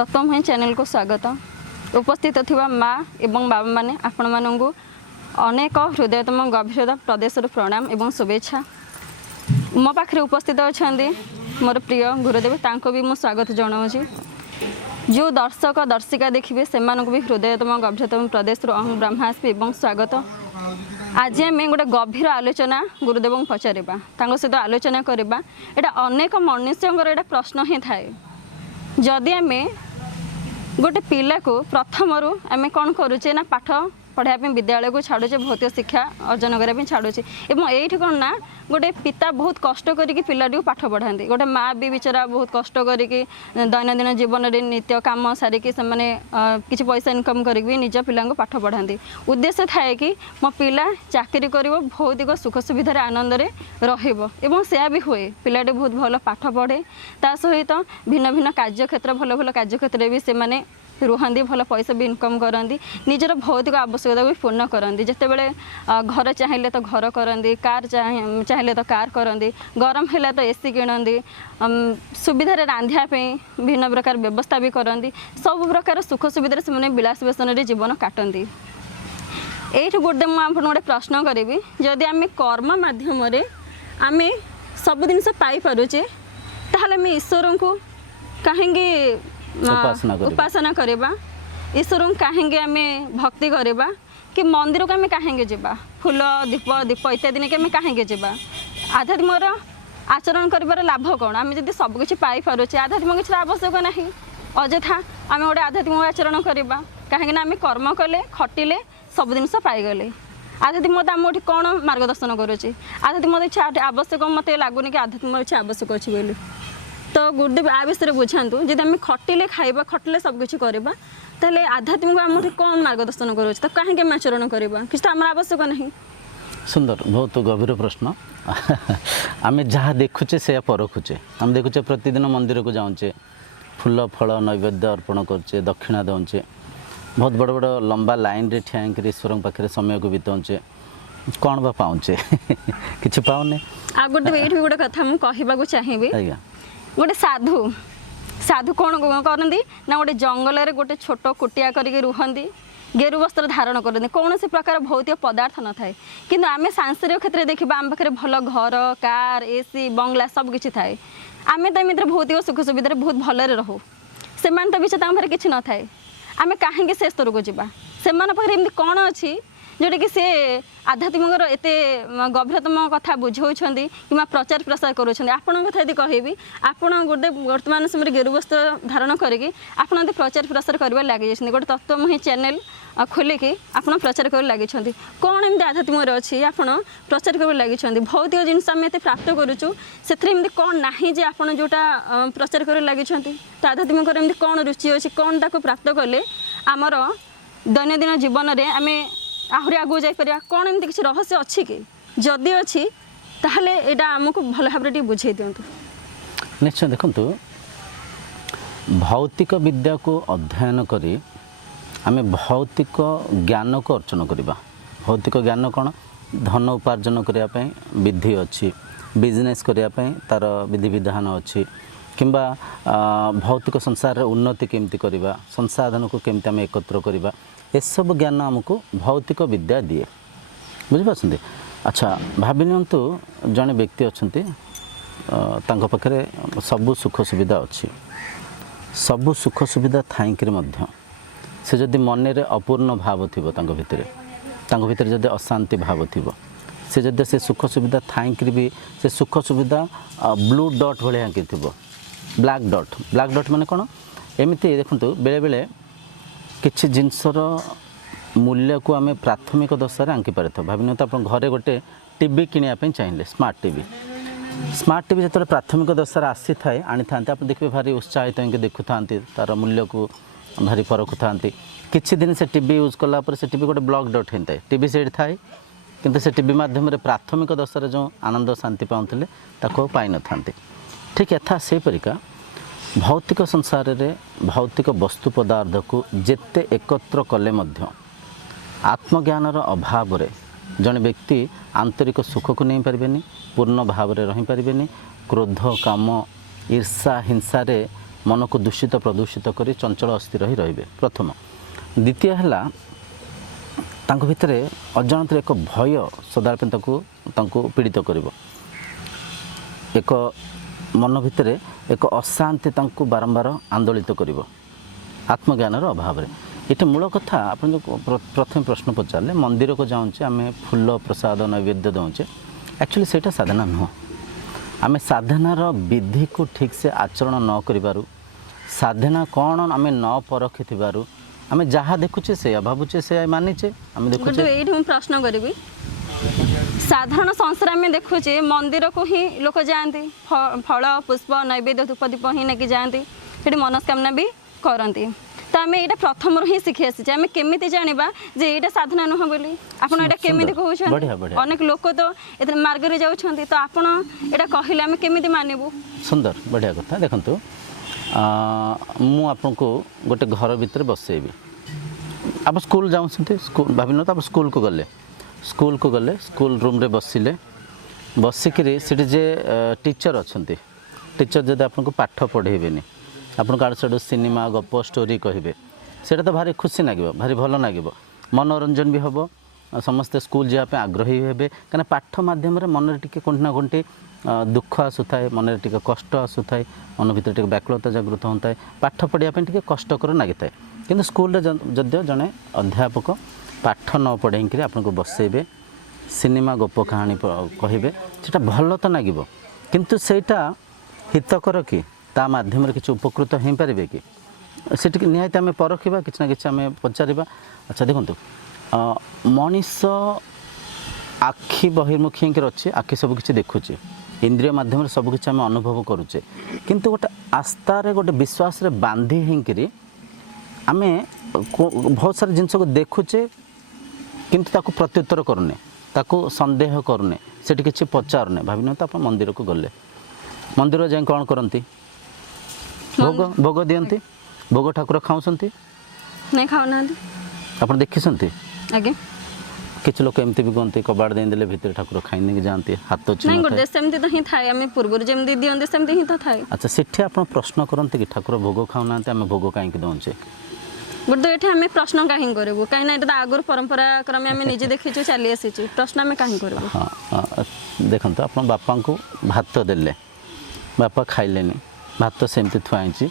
तत्वमयी channel को स्वागत। उपस्थित थिबा माँ एवं बाबा माने आपण मानंगु अनेक हृदयतम गभीरता प्रदेश प्रणाम एवं शुभेच्छा। मो पाखे उपस्थित अच्छा मोर प्रिय गुरुदेव तांको भी मु स्वागत जनाऊँगी। जो दर्शक दर्शिका देखिए से भी हृदयतम गभीरतम प्रदेश अहम ब्रह्मास्मि एवं स्वागत। आज आम गोटे गभीर आलोचना गुरुदेव पचारिबा सहित आलोचना करवा। यहाँ अनेक मनुष्य प्रश्न ही थाए जदि आम गोटे पिला को प्रथम आम कौन करुचे ना पाठ पढ़ाई विद्यालय को छाड़ुचे भौतिक शिक्षा अर्जन करने छाड़ुचे ये कौन ना गोटे पिता बहुत कष्ट करके पिलाटी पाठ पढ़ाती गोटे माँ भी बेचारा बहुत कष्ट करके दैनंदिन जीवन में नित्य काम सारिकी से किसी पैसा इनकम करके निज पिला पाठ पढ़ाती। उद्देश्य थाए कि मो पिला चाकरी कर भौतिक सुख सुविधार आनंद रहा से भी हुए पिलाटी बहुत भल पाठ पढ़े ता सहित भिन्न भिन्न कार्यक्षेत्र भल भल कार्यक्षेत्र भी से रुहंती भल पैसा भी इनकम करती निजर भौतिक आवश्यकता भी पूर्ण करती जितेबले घर चाहिए तो घर करती कार चाहिए तो कार करती गरम है तो एसी किणती सुविधार रांधापी भिन्न प्रकार व्यवस्था भी करती सब प्रकार सुख सुविधा से विलास व्यसन जीवन काटती। ये गोटे मुझे गोटे प्रश्न करी जदि आम कर्म मध्यम आम सब जिन पाइपे ताहले आम ईश्वर को कहीं उपासना करवा ईश्वर कहीं आम भक्ति करवा कि मंदिर को आम कहीं जावा फूल दीप दीप इत्यादि ने कहीं जावा आध्यात्मिक आचरण कर लाभ कौन आम जब सबकि पाइपे आध्यात्मिक किसी आवश्यक ना अजथा आम गोटे आध्यात्मिक आचरण करवा कहीं आम कर्म कले खटिले सब जिन पाईगले आध्यात्मिक आम कौन मार्गदर्शन करुचे आध्यात्मिक इच्छा आवश्यक मत लगुनि कि आध्यात्मिक इच्छा आवश्यक अच्छी बोली तो गुरुदेव आ विषय बुझातु जब आम खटिले खाइबा खटिले सबकि करवा ताले आध्यात्मिक आम कौन मार्गदर्शन करुचे तो कहीं आचरण करवा किसी तो आम आवश्यक नहीं। सुंदर बहुत गभीर प्रश्न आम जहाँ देखुचे से परखुचे आम देखुचे प्रतिदिन मंदिर को जाऊँचे फूल फल नैवेद्य अर्पण करचे दक्षिणा दौचे बहुत बड़ बड़ लंबा लाइन रे ठिया ईश्वर पाखे समय को बिताऊचे कौन बा पाऊचे किसी पाऊने आ गोटे ये गोटे कथा मुझे कहवाक चाहिए गोटे साधु साधु कौन करती ना गोटे जंगल में गोटे छोट कुटिया करके रुहंती गेरु वस्त्र धारण करते कौन से प्रकार भौतिक पदार्थ न थाए कि आम सांसारिक क्षेत्र में देखा आम पाखे भल घर कार एसी बंगला सबकि थाए आम तो एमती भौतिक सुख सुविधा बहुत भलरे रहू से तो विषय पाखे किसी न थाए आम कहीं से स्तर को जावा से पाखे कौन अच्छी जोटा कि सी आध्यात्मिक एत गभीरतम कथा बुझाऊँ कि प्रचार प्रसार करुँच कथा यदि कहबी आपड़ गोटे वर्तमान समय गेरु वस्त्र धारण करके आप प्रचार प्रसार कर लगे गोटे तत्वमयी चैनल खोलिकी आप प्रचार कर लगे कौन एमती आध्यात्मिक अच्छी आप प्रचार कर लगे भौतिक जिनस आम एत प्राप्त करुचु से कौन ना जे आप जोटा प्रचार कर लगे तो आध्यात्मिक एमती कौन रुचि अच्छी कौन ताको प्राप्त कले आमर दैनंदिन जीवन में आम आहरी आगू जापर कौन एमती किसी रहस्य अच्छी कि जदि अच्छी ताहले एटा आमको भल भाव बुझे दिंतु। निश्चय देखु भौतिक विद्या को अध्ययन करी आम भौतिक ज्ञान को अर्चन करवा भौतिक ज्ञान कौन धन उपार्जन करने विधि अच्छी बिजनेस करने तार विधि विधान अच्छी किंबा भौतिक संसार उन्नति केमती करवा संसाधन को केमती आम एकत्र करवा ये सब ज्ञान आमको भौतिक विद्या दिए बुझिपारछन्ते। अच्छा भाभी नियंतु जड़े व्यक्ति अच्छा पाखे सबू सुख सुविधा अच्छी सबू सुख सुविधा थाइकरी से जदि मन रे अपूर्ण भाव थी भितर जदि अशांति भाव थी से जदि से सुख सुविधा थाइकरी भी से सुख सुविधा ब्लू डॉट भाया कि ब्लैक डॉट माने कौन एमती देखो बेले बेले किसी जिनसर मूल्य को आम प्राथमिक दशा आंकी पारि था भाव तो आप घरे गोटे टीवी किनापी चाहिए स्मार्ट टीवी जो प्राथमिक दशा आसी थाए आनी था आप देखिए भारी उत्साहित होकर देखु था तार मूल्य को भारी परखु था किसी दिन से टीवी यूज कलापर से टीवी गोटे ब्लॉक डॉट होता है टीवी से थाए किंतु से टीवी माध्यम प्राथमिक दशा जो आनंद शांति पाते पाई न था ठीक यथा से परिका भौतिक संसार रे भौतिक वस्तु पदार्थ को जेते एकत्र कले मध्य आत्मज्ञानर अभाव रे जड़े व्यक्ति आंतरिक सुख को नहीं पारे पूर्ण भाव में रही पारे क्रोध काम ईर्षा हिंसा रे मन को दूषित प्रदूषित कर चंचल अस्थिर ही रहिबे प्रथम। द्वितीय है तांको भितरे अजाणत एक भय सदापे पीड़ित करिवो। एक मन भितरे एक अशांति तांको बारंबार आंदोलित करिवो आत्मज्ञानर अभाव। ये मूल कथा आप जो प्रथम प्रश्न पचारे मंदिर को जाऊँचे आम फूल प्रसाद नैवेद्य दौचे एक्चुअली सेटा साधना नुह। आम साधनार विधि को ठीक से आचरण न करिबारु साधना कौन आम न परखि थिबारु आम जहाँ देखुचे से भावुचे से मानिचे आम देखुचे। ये प्रश्न करी साधारण संसार आम देखुचे मंदिर को ही लोक जाती फल पुष्प नैवेद्य धूप दीप ही नेकी जाती से मनस्कामना भी करती। तो आम यहाँ प्रथम ही शिखी आसी आम केमी जाना जे यहाँ साधना नुह बोली आप केमी कहते अनेक लोक तो ये मार्ग में जाऊँच तो आप कहले आम केमी मानबू। सुंदर बढ़िया कथा देखु मु आपको गोटे घर भितर बसैबी आप स्कूल जाऊँच स्कूल भाविन तो आप स्कूल को गले स्कूल रूम रे बसिले बसिकी से जे टीचर अच्छा टीचर जब आपको पाठ पढ़ेबे आपको आड़ साड़ू सिनेमा गप स्टोरी कहे से तो भारी खुशी लगे भारी भल लगे मनोरंजन भी हम समस्ते स्कूल जावाई आग्रही हे कहीं पाठ मध्यम मन टे कोटी ना कोटी दुख आसुए मन टे कष्ट आसुए मन भर टे व्याकुलता जागृत होता है पाठ पढ़ापी टे कष्टकर लगी था कि स्कूल जदिव जड़े अध्यापक पाठ न पढ़े आपको बसैबे सिनेमा गप कहानी कहे से भल तो लगे किंतु सेटा हितकर कि ता माध्यम किसी उपकृत हो पारे कि से निहाती आम परखा कि ना कि आम पचार। अच्छा देखो मनीष आखि बहिर्मुखी अच्छे आखि सबकि देखुचे इंद्रिय माध्यम सबकि आम अनुभव करुचे किंतु गोटे आस्थार गोटे विश्वास बांधी होकर आम बहुत सारे जिनस को देखुचे किंतु ताको प्रत्युत्तर करूने ताको संदेह करूने से किसी पचारूने भाविन तो आप मंदिर को गले मंदिर जाए कौन करती भोग भोग दियंती भोग ठाकुर खाऊंट नहीं खाऊना आप देखी आगे किसी लोक एमती भी कहते कबाड़ देदेले भितर ठाकुर खाई नहीं जाती हाथ सेमती तो ही थाए आम पूर्व जमी दिखते सेमती ही तो थाए। अच्छा सेठी आप प्रश्न करते कि ठाकुर भोग खाऊना आम भोग कहीं दौचे गोटे ये आम प्रश्न कहीं करूँ कहीं तो आगुरी परंपरा क्रमे आम निजे देखीचु चली आसी प्रश्न आम कहीं करूँ। हाँ देखो आप बापा को भात देले बापा खाइले भात सेमती थुआई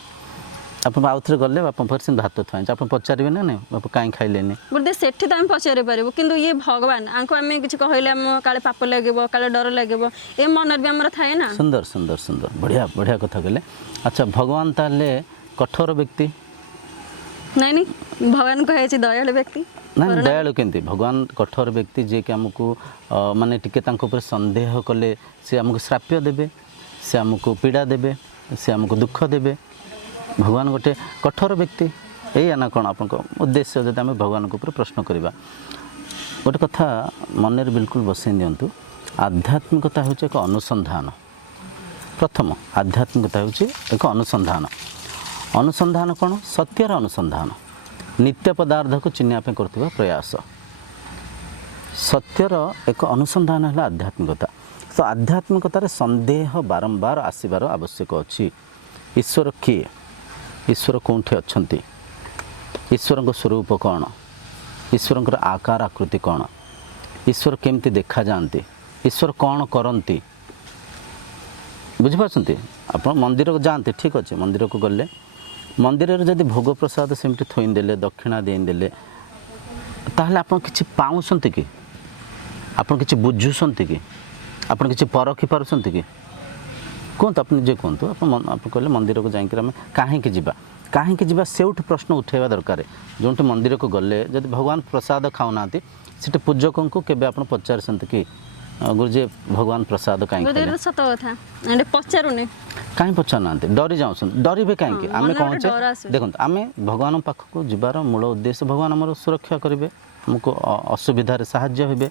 आप आउ थे गले बापा फिर से भात थुआई आप पचारे ना नहीं बापा कहीं खाइले गोटे से तो आम पचारि पारू कि ये भगवान आंको आम किसी कहले आम काले पाप लगे काले डर लगे ये मन भी आम थाए ना। सुंदर सुंदर सुंदर बढ़िया बढ़िया कथा कहले। अच्छा भगवान ताले कठोर व्यक्ति नहीं नहीं भगवान कहे दयालु व्यक्ति ना दयालु केमती भगवान कठोर व्यक्ति जे कि आमको माने टिके तांको ऊपर संदेह कले से आमको श्राप्य देबे से आमको पीड़ा देबे से आमको दुख देबे भगवान गोटे कठोर व्यक्ति यही ना कौन आप उद्देश्य जब आम भगवान के ऊपर प्रश्न करवा गोटे कथा मन बिल्कुल बसई दिंतु आध्यात्मिकता हूँ एक अनुसंधान प्रथम आध्यात्मिकता हूँ एक अनुसंधान अनुसंधान कौन सत्यर अनुसंधान नित्य पदार्थ को चिन्हवाई कर प्रयास सत्यर एक अनुसंधान है आध्यात्मिकता। तो आध्यात्मिकतार संदेह बारंबार आसबार आवश्यक अच्छी ईश्वर किए ईश्वर कौटे अच्छा ईश्वर स्वरूप कौन ईश्वर आकार आकृति कौन ईश्वर केमती देखा जाती ईश्वर कौन करती बुझिपारछंती आप मंदिर को जाते ठीक अच्छे मंदिर को गले मंदिर जदि भोग प्रसाद सेमती थोईदेले दक्षिणा देदेले ताहले आप किसी पाऊँच कि आप किसी बुझुंट कि आप किसी परखी पार्टी कि कहतु आप निजे कहतु आप कहले मंदिर को जाकर आम कहीं कहीं जा से प्रश्न उठेवा दरकार जो मंदिर को गले जब भगवान प्रसाद खाऊना से पूजक को केवे आप पचार कि गुरुजी भगवान प्रसाद कहीं सत कथा पचारूने कहीं पचार डरी जाऊँ डरबे कहीं आम कौन देखो आम भगवान पाखक जीवार मूल उद्देश्य भगवान आम सुरक्षा करेंगे आमको असुविधार साहाय्य हे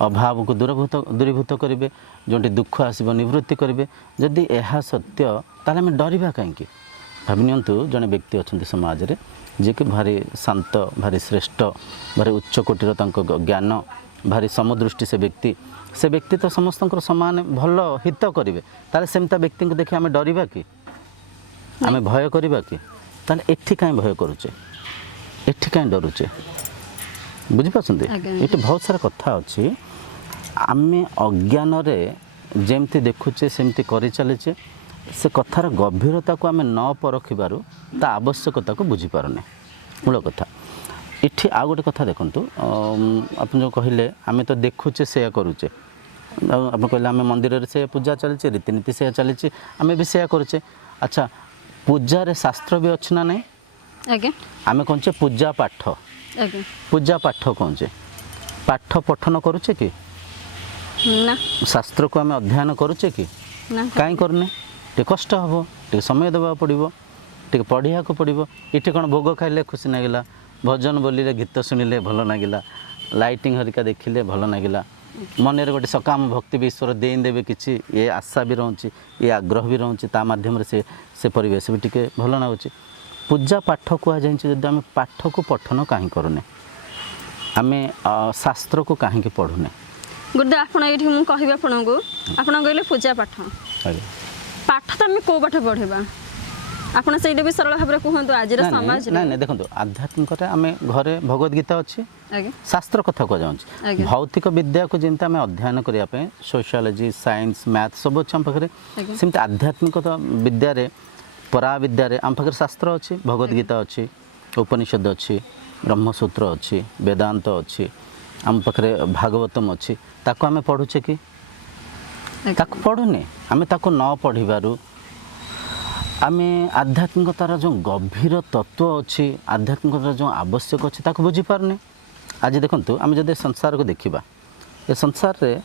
अभाव को दूरीभूत करेंगे जो दुख आसब निवृत्ति करेंगे जदि यह सत्य ताले आम डरवा कहीं भाविनियंतु जड़े व्यक्ति अच्छा समाज में जी कि भारी शांत भारी श्रेष्ठ भारी उच्च कोटीर ज्ञान भारी समदृष्टि से व्यक्ति तो समस्त समान भल हित करेंगे ताले सेमता व्यक्ति को देखिए आम डरवा कि आमे भय करबा कि ताले एठी काई भय करूचे एठी काई डरुचे बुझी पाछंती एठी बहुत सारा कथा अछि आमे अज्ञान रे जेमती देखुचे सेमती करि चलेचे से कथार गभीरता को आमे न परखिबारु ता आवश्यकता को बुझी पारने मूल कथा इठी आ गोटे कथा देखंतु आपन जो कहिले आमे तो देखुचे से करूचे आप कहले आमे मंदिर से पूजा चलचे रीतिनीति से चलचे आमे भी से करूचे अच्छा पूजा रे शास्त्र भी अछि ना नहीं आगे आमे कोनचे पूजा पाठ आगे पूजा पाठ कोनचे पाठ पठन करूचे कि ना शास्त्र को आमे अध्ययन करूचे कि ना काई करने टे कष्ट हबो टे समय देबा पड़िबो टे पढ़िया को पड़िबो इटे कोन भोग खाइले खुशी नागिला भजन बोलिले गीत सुनिले भलो नागिला लाइटिंग हरिका देखिले भलो नागिला मन रे गोटे सकाम भक्ति भी ईश्वर दे देबे किछि ये आशा भी रहउछि ये आग्रह भी रहउछि ता माध्यम रे से परिवेश भी टिके भलो नाउछि पूजा पाठ को जाइछि जदि हम पाठ को पठन काहे करूने आमे शास्त्र को काहे के पढुने गुरुदेव आपण एठी मु कहबे आपनको आपण कहले पूजा पाठ पाठ तो आम कौ पाठ पढ़ा आपड़ से भी सरल भाव में कहतु आज समाज ना देखो आध्यात्मिक आम घरे भगवद गीता अच्छी शास्त्र कथा कह भौतिक विद्या को जमी आम अध्ययन करने सोशियोलॉजी साइंस मैथ सब अच्छे आम पाखे सेमती आध्यात्मिक विद्या परा विद्या आम पाखे शास्त्र अच्छी भगवद गीता अच्छी उपनिषद अच्छी ब्रह्मसूत्र अच्छी वेदांत अच्छी आम पाखे भागवतम अच्छी ताको आम पढ़ुचे कि ताको पढ़ुने आम ताको न पढ़िबारु आमे आध्यात्मिकतार जो गभीर तत्व अच्छी आध्यात्मिकतार जो आवश्यक अच्छी ताको बुझी पारने आज देखंतु आम जदि संसार को देखिबा ए संसार रे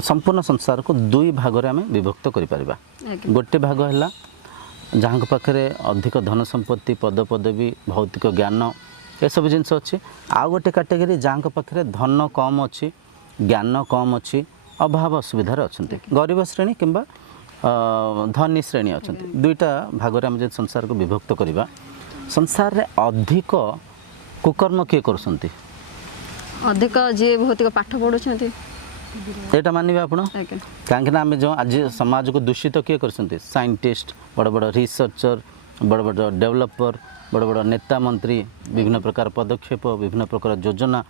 संपूर्ण संसार को दुई भाग रे आमे विभक्त करि परिबा गोटे भाग हला जहाँ पाखे अधिक धन संपत्ति पद पदवी भौतिक ज्ञान ये सब जिनस अच्छी आउ गोटे कैटेगरी जहाँ पाखे धन कम अच्छी ज्ञान कम अच्छी अभाव असुविधार अच्छा गरीब श्रेणी किंबा धनी श्रेणी अच्छा दुईटा भाग में जब संसार को विभक्त करवा संसार रे अधिक कुकर्म किए कर अधिक जी भौतिक पाठ पढ़ुछंती एटा मानिबा आपण काहेकि आम जो आज समाज को दूषित किए कर साइंटिस्ट बड़ बड़ रिसर्चर बड़ बड़ डेवलपर बड़ बड़ नेता मंत्री विभिन्न प्रकार पदक्षेप विभिन्न प्रकार योजना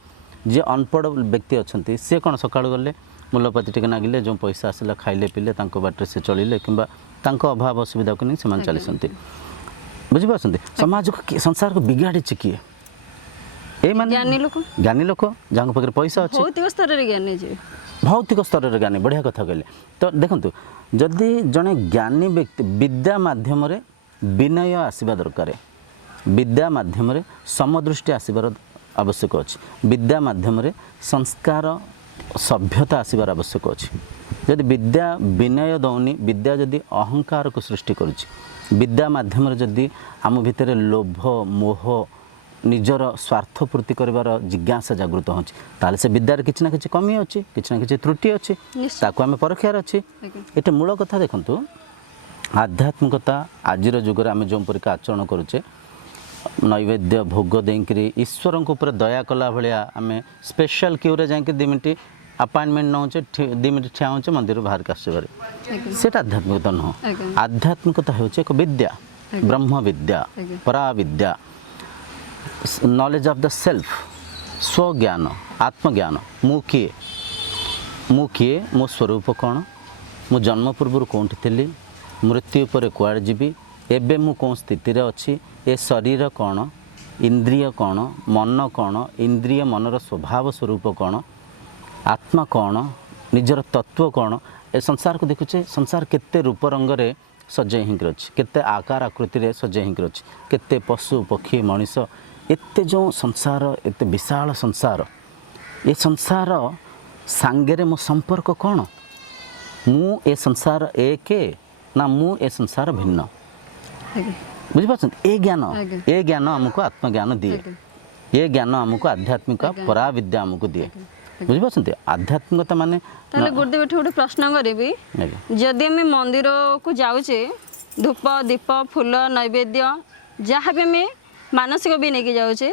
जी अनपढ़ व्यक्ति अच्छा सी कौन सका गले मूल्यपाती टे नागिले जो पैसा आसला खाइले पिले बाटे से चलिले किंबा अभाव असुविधा को नहीं से चलती बुझीपार समाज को संसार को बिगाड़ी किए ए माने ज्ञानी लोक जहाँ पाखे पैसा अच्छे भौतिक स्तर रे ज्ञानी जी भौतिक स्तर रे ज्ञानी बढ़िया कथा कहले तो देखंतु जदि जने ज्ञानी व्यक्ति विद्या माध्यम रे विनय आसीबा दरकार विद्या माध्यम रे समदृष्टि आसीबार आवश्यक अच्छी विद्या माध्यम रे संस्कार सभ्यता आसीबार आवश्यक अच्छी जदि विद्या विनय दौनी विद्या जदि अहंकार को सृष्टि करुच्ची विद्या माध्यम रे जदि आम भितर लोभ मोह निजर स्वार्थ पूर्ति कर जिज्ञासा जागृत होची ताले से विद्यार किछि ना किछि कमी अच्छी किछि ना किछि त्रुटि अच्छी ताको आमे परखियार अच्छी एटा मूल कथा देखंतु आध्यात्मिकता आजिर जुगर आमे जो परिका आचरण करुचे नैवेद्य भोग देकरी ईश्वर ऊपर दया कला भाया आम स्पेशल क्यूरे जाकि 2 मिनट अपॉइंटमेंट नौचे 2 मिनट ठिया होचे मंदिर बाहर आसबार से आध्यात्मिकता नुह आध्यात्मिकता हूँ एक विद्या ब्रह्म विद्या परा विद्या नॉलेज ऑफ द सेल्फ स्वज्ञान आत्मज्ञान मु किए मो स्वरूप कौन मु जन्म पूर्व कौटी थी मृत्यु पर कुआड़ जीवी एबे मु कौन स्थिति रे अच्छी ए शरीर कौन इंद्रिय कौन मन कौन इंद्रिय मनर स्वभाव स्वरूप कौन आत्मा कौन निजर तत्व कौन ए संसार को देखुचे संसार केते रूप रंग रे सजे हिंकर अच्छी केते आकार आकृति रे सजे हिंकर अच्छी केते पशु पक्षी मनीष एते जो संसार एते विशाल संसार ये संसार सांगे मो संपर्क कौन मु ए संसार एक ना मु ए संसार भिन्न बुझिपार ए ज्ञान आमको आत्मज्ञान दिए ये ज्ञान आमको आध्यात्मिक परा विद्या आमको दिए बुझिपार आध्यात्मिकता माने ताले गुरुदेव एठी गोटे प्रश्न करेबी जदि आम मंदिर को जाऊचे धूप दीप फूल नैवेद्य जहाँ भी आम मानसिक भी नहीं जाऊचे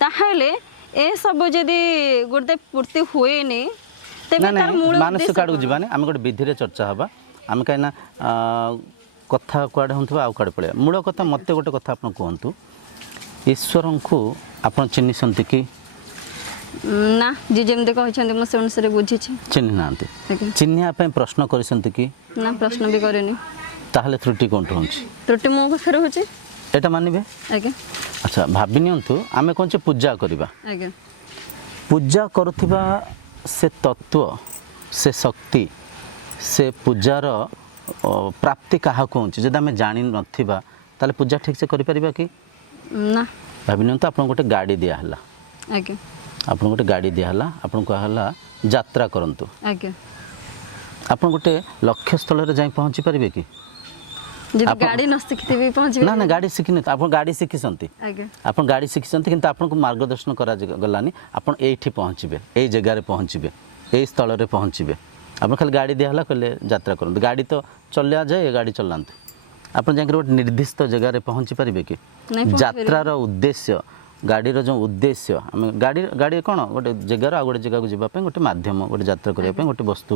ताहले ए सब जदि गुरुदेव पूर्ति हुए नहीं तेबे तार मूल मानसिक आड़ को जीवानी आम गोटे विधि रे चर्चा हबा आम कहीं କଥା କୁଆଡ଼େ ହେଉଥିବା ଆଉ କୁଆଡ଼େ ପଳେଇବା। ମୂଳ କଥା ମୋତେ ଗୋଟେ କଥା ଆପଣ କୁହନ୍ତୁ, ଈଶ୍ୱରଙ୍କୁ ଆପଣ ଚିହ୍ନିଛନ୍ତି କି? ନା, ଯିଏ ଯେମିତି କହିଛନ୍ତି ମୁଁ ସେ ଅନୁସାରେ ବୁଝିଛି। ଚିହ୍ନି ନାହାନ୍ତି। ଆଜ୍ଞା। ଚିହ୍ନିବା ପାଇଁ ପ୍ରଶ୍ନ କରିଛନ୍ତି କି? ନା, ପ୍ରଶ୍ନ ବି କରିନି। ତାହେଲେ ତ୍ରୁଟି କେଉଁଠି ହେଉଛି? ତ୍ରୁଟି ମୋ ପାଖରେ ହେଉଛି। ଏଇଟା ମାନିବେ? ଆଜ୍ଞା ଆଚ୍ଛା, ଭାବି ନିଅନ୍ତୁ ଆମେ କହୁଛେ ପୂଜା କରିବା। ଆଜ୍ଞା ପୂଜା କରୁଥିବା ସେ ତତ୍ତ୍ୱ, ସେ ଶକ୍ତି, ସେ ପୂଜାର ପ୍ରାପ୍ତି କାହାକୁ ହେଉଛି ଯଦି ଆମେ ଜାଣିନଥିବା, ତାହେଲେ ପୂଜା ଠିକ୍ସେ କରିପାରିବା କି? ନା। ଭାବି ନିଅନ୍ତୁ ଆପଣଙ୍କୁ ଗୋଟେ ଗାଡ଼ି ଦିଆହେଲା। ଆଜ୍ଞା ଆପଣଙ୍କୁ ଗୋଟେ ଗାଡ଼ି ଦିଆହେଲା, ଆପଣଙ୍କୁ କୁହାହେଲା ଯାତ୍ରା କରନ୍ତୁ। ଆଜ୍ଞା। ଆପଣ ଗୋଟେ ଲକ୍ଷ୍ୟସ୍ଥଳରେ ଯାଇ ପହଞ୍ଚି ପାରିବେ କି? ଯଦି ଗାଡ଼ି ନ ଶିଖିଥିବି ପହଞ୍ଚିବି। ନା ନା, ଗାଡ଼ି ଶିଖିନି ତ, ଆପଣ ଗାଡ଼ି ଶିଖିଛନ୍ତି। ଆଜ୍ଞା ଆପଣ ଗାଡ଼ି ଶିଖିଛନ୍ତି କିନ୍ତୁ ଆପଣଙ୍କୁ ମାର୍ଗଦର୍ଶନ କରାଗଲାନି ଆପଣ ଏଇଠି ପହଞ୍ଚିବେ, ଏଇ ଜାଗାରେ ପହଞ୍ଚିବେ, ଏଇ ସ୍ଥଳରେ ପହଞ୍ଚିବେ। ଆପଣ ଖାଲି ଗାଡ଼ି ଦିଆହେଲା, କହିଲେ ଯାତ୍ରା କରନ୍ତୁ। ଗାଡ଼ି ତ ଚଲେଇବା ଯାଏ, ଗାଡ଼ି ଚଲାନ୍ତୁ। ଆପଣ ଯାଇକରି ଗୋଟେ ନିର୍ଦ୍ଦିଷ୍ଟ ଜାଗାରେ ପହଞ୍ଚି ପାରିବେ କି? ନାଇଁ, ପହଞ୍ଚି ଯାତ୍ରାର ଉଦ୍ଦେଶ୍ୟ, ଗାଡ଼ିର ଯେଉଁ ଉଦ୍ଦେଶ୍ୟ, ଆମେ ଗାଡ଼ି କ'ଣ ଗୋଟେ ଜାଗାରୁ ଆଉ ଗୋଟେ ଜାଗାକୁ ଯିବା ପାଇଁ ଗୋଟେ ମାଧ୍ୟମ, ଗୋଟେ ଯାତ୍ରା କରିବା ପାଇଁ ଗୋଟେ ବସ୍ତୁ,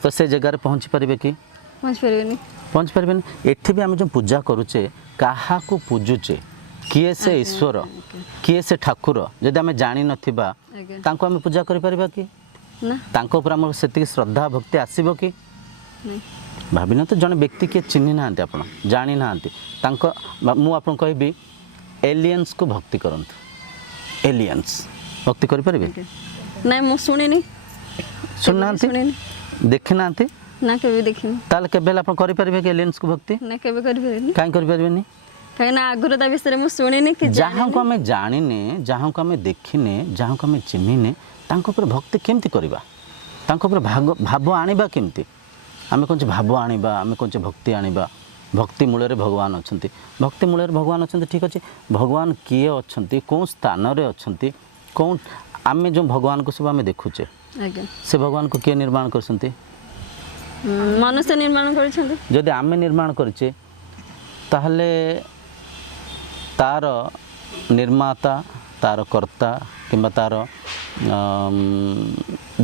ତ ସେ ଜାଗାରେ ପହଞ୍ଚି ପାରିବେ କି? ପହଞ୍ଚି ପାରିବେନି। ପହଞ୍ଚି ପାରିବେନି। ଏଠି ବି ଆମେ ଯେଉଁ ପୂଜା କରୁଛେ, କାହାକୁ ପୂଜୁଛେ, କିଏ ସେ ଈଶ୍ୱର, କିଏ ସେ ଠାକୁର, ଯଦି ଆମେ ଜାଣିନଥିବା ଆଜ୍ଞା ତାଙ୍କୁ ଆମେ ପୂଜା କରିପାରିବା କି? ନା। ତାଙ୍କ ଉପରେ ଆମର ସେତିକି ଶ୍ରଦ୍ଧା ଭକ୍ତି ଆସିବ କି? ନାଇଁ। ଭାବିନିଅନ୍ତୁ ଜଣେ ବ୍ୟକ୍ତି କିଏ ଚିହ୍ନି ନାହାନ୍ତି, ଆପଣ ଜାଣିନାହାନ୍ତି, ତାଙ୍କ ମୁଁ ଆପଣଙ୍କୁ କହିବି ଏଲିଏନ୍ସକୁ ଭକ୍ତି କରନ୍ତୁ। ଏଲିଏନ୍ସ ଭକ୍ତି କରିପାରିବେ? ଆଜ୍ଞା। ନାଇଁ, ମୁଁ ଶୁଣିନି। ଶୁଣିନାହାନ୍ତି, ଶୁଣିନି। ଦେଖିନାହାନ୍ତି, ନା, କେବେ ଦେଖିନି। ତାହେଲେ କେବେ ହେଲେ ଆପଣ କରିପାରିବେ କି ଏଲିଏନ୍ସକୁ ଭକ୍ତି? ନା, କେବେ କରିପାରିନି। କାହିଁ କରିପାରିବେନି? କାହିଁକିନା ଆଗରୁ ତା ବିଷୟରେ ମୁଁ ଶୁଣିନି କି ଯାହାକୁ ଆମେ ଜାଣିନେ, ଯାହାକୁ ଆମେ ଦେଖିନେ, ଯାହାକୁ ଆମେ ଚିହ୍ନିନେ, ତାଙ୍କ ଉପରେ ଭକ୍ତି କେମିତି କରିବା? ତାଙ୍କ ଉପରେ ଭାବ ଆଣିବା କେମିତି? ଆମେ କହୁଛେ ଭାବ ଆଣିବା, ଆମେ କହୁଛେ ଭକ୍ତି ଆଣିବା। ଭକ୍ତି ମୂଳରେ ଭଗବାନ ଅଛନ୍ତି। ଭକ୍ତି ମୂଳରେ ଭଗବାନ ଅଛନ୍ତି, ଠିକ୍ ଅଛି। ଭଗବାନ କିଏ ଅଛନ୍ତି, କେଉଁ ସ୍ଥାନରେ ଅଛନ୍ତି, ଆମେ ଯେଉଁ ଭଗବାନଙ୍କୁ ସବୁ ଆମେ ଦେଖୁଛେ, ଆଜ୍ଞା ସେ ଭଗବାନଙ୍କୁ କିଏ ନିର୍ମାଣ କରିଛନ୍ତି? ମନୁଷ୍ୟ ନିର୍ମାଣ କରିଛନ୍ତି। ଯଦି ଆମେ ନିର୍ମାଣ କରିଛେ, ତାହେଲେ ତାର ନିର୍ମାତା, ତାର କର୍ତ୍ତା କିମ୍ବା ତାର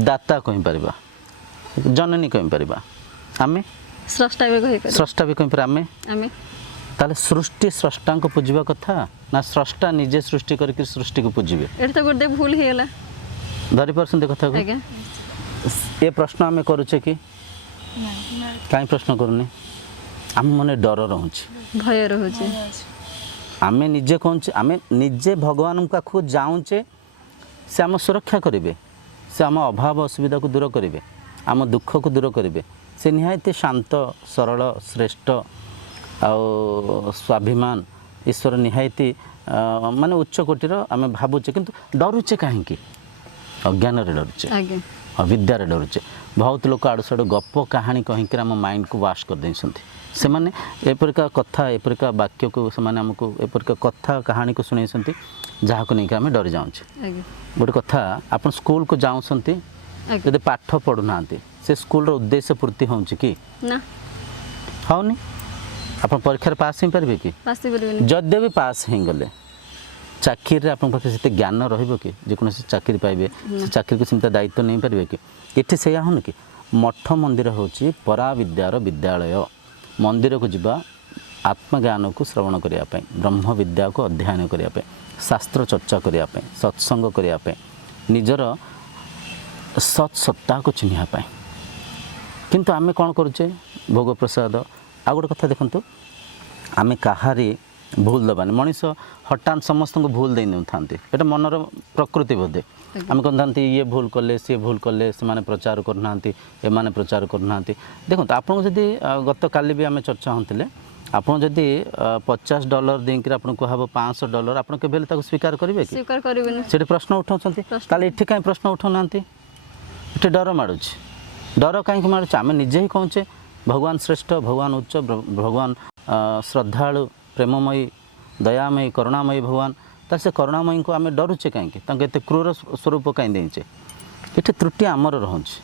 ଦାତା କହିପାରିବା, ଜନନୀ କହିପାରିବା ଆମେ, ସ୍ରଷ୍ଟା ବି କହିପାରିବା, ସ୍ରଷ୍ଟା ବି କହିପାରିବା ଆମେ। ତାହେଲେ ସୃଷ୍ଟି ସ୍ରଷ୍ଟାଙ୍କୁ ପୂଜିବା କଥା ନା ସ୍ରଷ୍ଟା ନିଜେ ସୃଷ୍ଟି କରିକି ସୃଷ୍ଟିକୁ ପୂଜିବେ? ଏଠି ତ ଗୋଟେ ଭୁଲ ହେଇଗଲା। ଧରିପାରୁଛନ୍ତି କଥାକୁ? ଆଜ୍ଞା। ଏ ପ୍ରଶ୍ନ ଆମେ କରୁଛେ କି? କାହିଁ ପ୍ରଶ୍ନ କରୁନି? ଆମ ମନେ ଡର ରହୁଛି, ଭୟ ରହୁଛି। ଆମେ ନିଜେ କହୁଛେ, ଆମେ ନିଜେ ଭଗବାନଙ୍କ ପାଖକୁ ଯାଉଛେ, ସେ ଆମ ସୁରକ୍ଷା କରିବେ, ସେ ଆମ ଅଭାବ ଅସୁବିଧାକୁ ଦୂର କରିବେ, ଆମ ଦୁଃଖକୁ ଦୂର କରିବେ। ସେ ନିହାତି ଶାନ୍ତ, ସରଳ, ଶ୍ରେଷ୍ଠ ଆଉ ସ୍ୱାଭିମାନ ଈଶ୍ୱର ନିହାତି ମାନେ ଉଚ୍ଚ କୋଟିର ଆମେ ଭାବୁଛେ, କିନ୍ତୁ ଡରୁଛେ କାହିଁକି? ଅଜ୍ଞାନରେ ଡରୁଛେ, ଆଜ୍ଞା ଅବିଦ୍ୟାରେ ଡରୁଛେ। ବହୁତ ଲୋକ ଆଡ଼ୁ ସାଡ଼ୁ ଗପ କାହାଣୀ କହିକି ଆମ ମାଇଣ୍ଡକୁ ୱାଶ୍ କରିଦେଇଛନ୍ତି। ସେମାନେ ଏପରିକା କଥା, ଏପରିକା ବାକ୍ୟକୁ ସେମାନେ ଆମକୁ ଏପରିକା କଥା କାହାଣୀକୁ ଶୁଣେଇଛନ୍ତି, ଯାହାକୁ ନେଇକି ଆମେ ଡରି ଯାଉଛେ। ଆଜ୍ଞା ଗୋଟେ କଥା, ଆପଣ ସ୍କୁଲକୁ ଯାଉଛନ୍ତି, ଆଜ୍ଞା। ଯଦି ପାଠ ପଢ଼ୁନାହାନ୍ତି, ସେ ସ୍କୁଲର ଉଦ୍ଦେଶ୍ୟ ପୂର୍ତ୍ତି ହେଉଛି କି? ନା, ହେଉନି। ଆପଣ ପରୀକ୍ଷାରେ ପାସ୍ ହେଇପାରିବେ କି? ଆସିପାରିବେନି। ଯଦି ବି ପାସ୍ ହେଇଗଲେ, ଚାକିରିରେ ଆପଣଙ୍କ ପାଖରେ ସେତେ ଜ୍ଞାନ ରହିବ କି ଯେକୌଣସି ଚାକିରି ପାଇବେ, ସେ ଚାକିରିକୁ ସେମିତି ଦାୟିତ୍ୱ ନେଇପାରିବେ କି? ଏଠି ସେଇଆ ହେଉନି କି? ମଠ ମନ୍ଦିର ହେଉଛି ପରାବିଦ୍ୟାର ବିଦ୍ୟାଳୟ। ମନ୍ଦିରକୁ ଯିବା ଆତ୍ମଜ୍ଞାନକୁ ଶ୍ରବଣ କରିବା ପାଇଁ, ବ୍ରହ୍ମ ବିଦ୍ୟାକୁ ଅଧ୍ୟୟନ କରିବା ପାଇଁ, ଶାସ୍ତ୍ର ଚର୍ଚ୍ଚା କରିବା ପାଇଁ, ସତ୍ସଙ୍ଗ କରିବା ପାଇଁ, ନିଜର ସତ୍ ସତ୍ତାକୁ ଚିହ୍ନିବା ପାଇଁ। କିନ୍ତୁ ଆମେ କ'ଣ କରୁଛେ? ଭୋଗ ପ୍ରସାଦ। ଆଉ ଗୋଟେ କଥା ଦେଖନ୍ତୁ, ଆମେ କାହାରି ଭୁଲ ଦେବାନି। ମଣିଷ ହଠାତ୍ ସମସ୍ତଙ୍କୁ ଭୁଲ ଦେଇ ନେଉଥାନ୍ତି, ଏଇଟା ମନର ପ୍ରକୃତି ବୋଧେ। ଆମେ କହିଥାନ୍ତି ଇଏ ଭୁଲ କଲେ, ସିଏ ଭୁଲ କଲେ, ସେମାନେ ପ୍ରଚାର କରୁନାହାନ୍ତି, ଏମାନେ ପ୍ରଚାର କରୁନାହାନ୍ତି। ଦେଖନ୍ତୁ, ଆପଣଙ୍କୁ ଯଦି ଗତକାଲି ବି ଆମେ ଚର୍ଚ୍ଚା ହେଉଥିଲେ, ଆପଣ ଯଦି $50 ଦେଇକି ଆପଣଙ୍କୁ କୁହାହେବ $500, ଆପଣ କେବେ ହେଲେ ତାକୁ ସ୍ୱୀକାର କରିବେ କି? ସ୍ୱୀକାର କରିବେନି। ସେଠି ପ୍ରଶ୍ନ ଉଠାଉଛନ୍ତି। ତାହେଲେ ଏଠି କାହିଁ ପ୍ରଶ୍ନ ଉଠାଉନାହାନ୍ତି? ଏଠି ଡର ମାଡ଼ୁଛି। ଡର କାହିଁକି ମାଡ଼ୁଛି? ଆମେ ନିଜେ ହିଁ କହୁଛେ ଭଗବାନ ଶ୍ରେଷ୍ଠ, ଭଗବାନ ଉଚ୍ଚ, ଭଗବାନ ଶ୍ରଦ୍ଧାଳୁ, ପ୍ରେମମୟୀ, ଦୟାମୟୀ, କରୁଣାମୟୀ ଭଗବାନ। ତାହେଲେ ସେ କରୁଣାମୟୀଙ୍କୁ ଆମେ ଡରୁଛେ କାହିଁକି? ତାଙ୍କୁ ଏତେ କ୍ରୂର ସ୍ୱରୂପ କାହିଁ ଦେଇଛେ? ଏଠି ତ୍ରୁଟି ଆମର ରହୁଛି।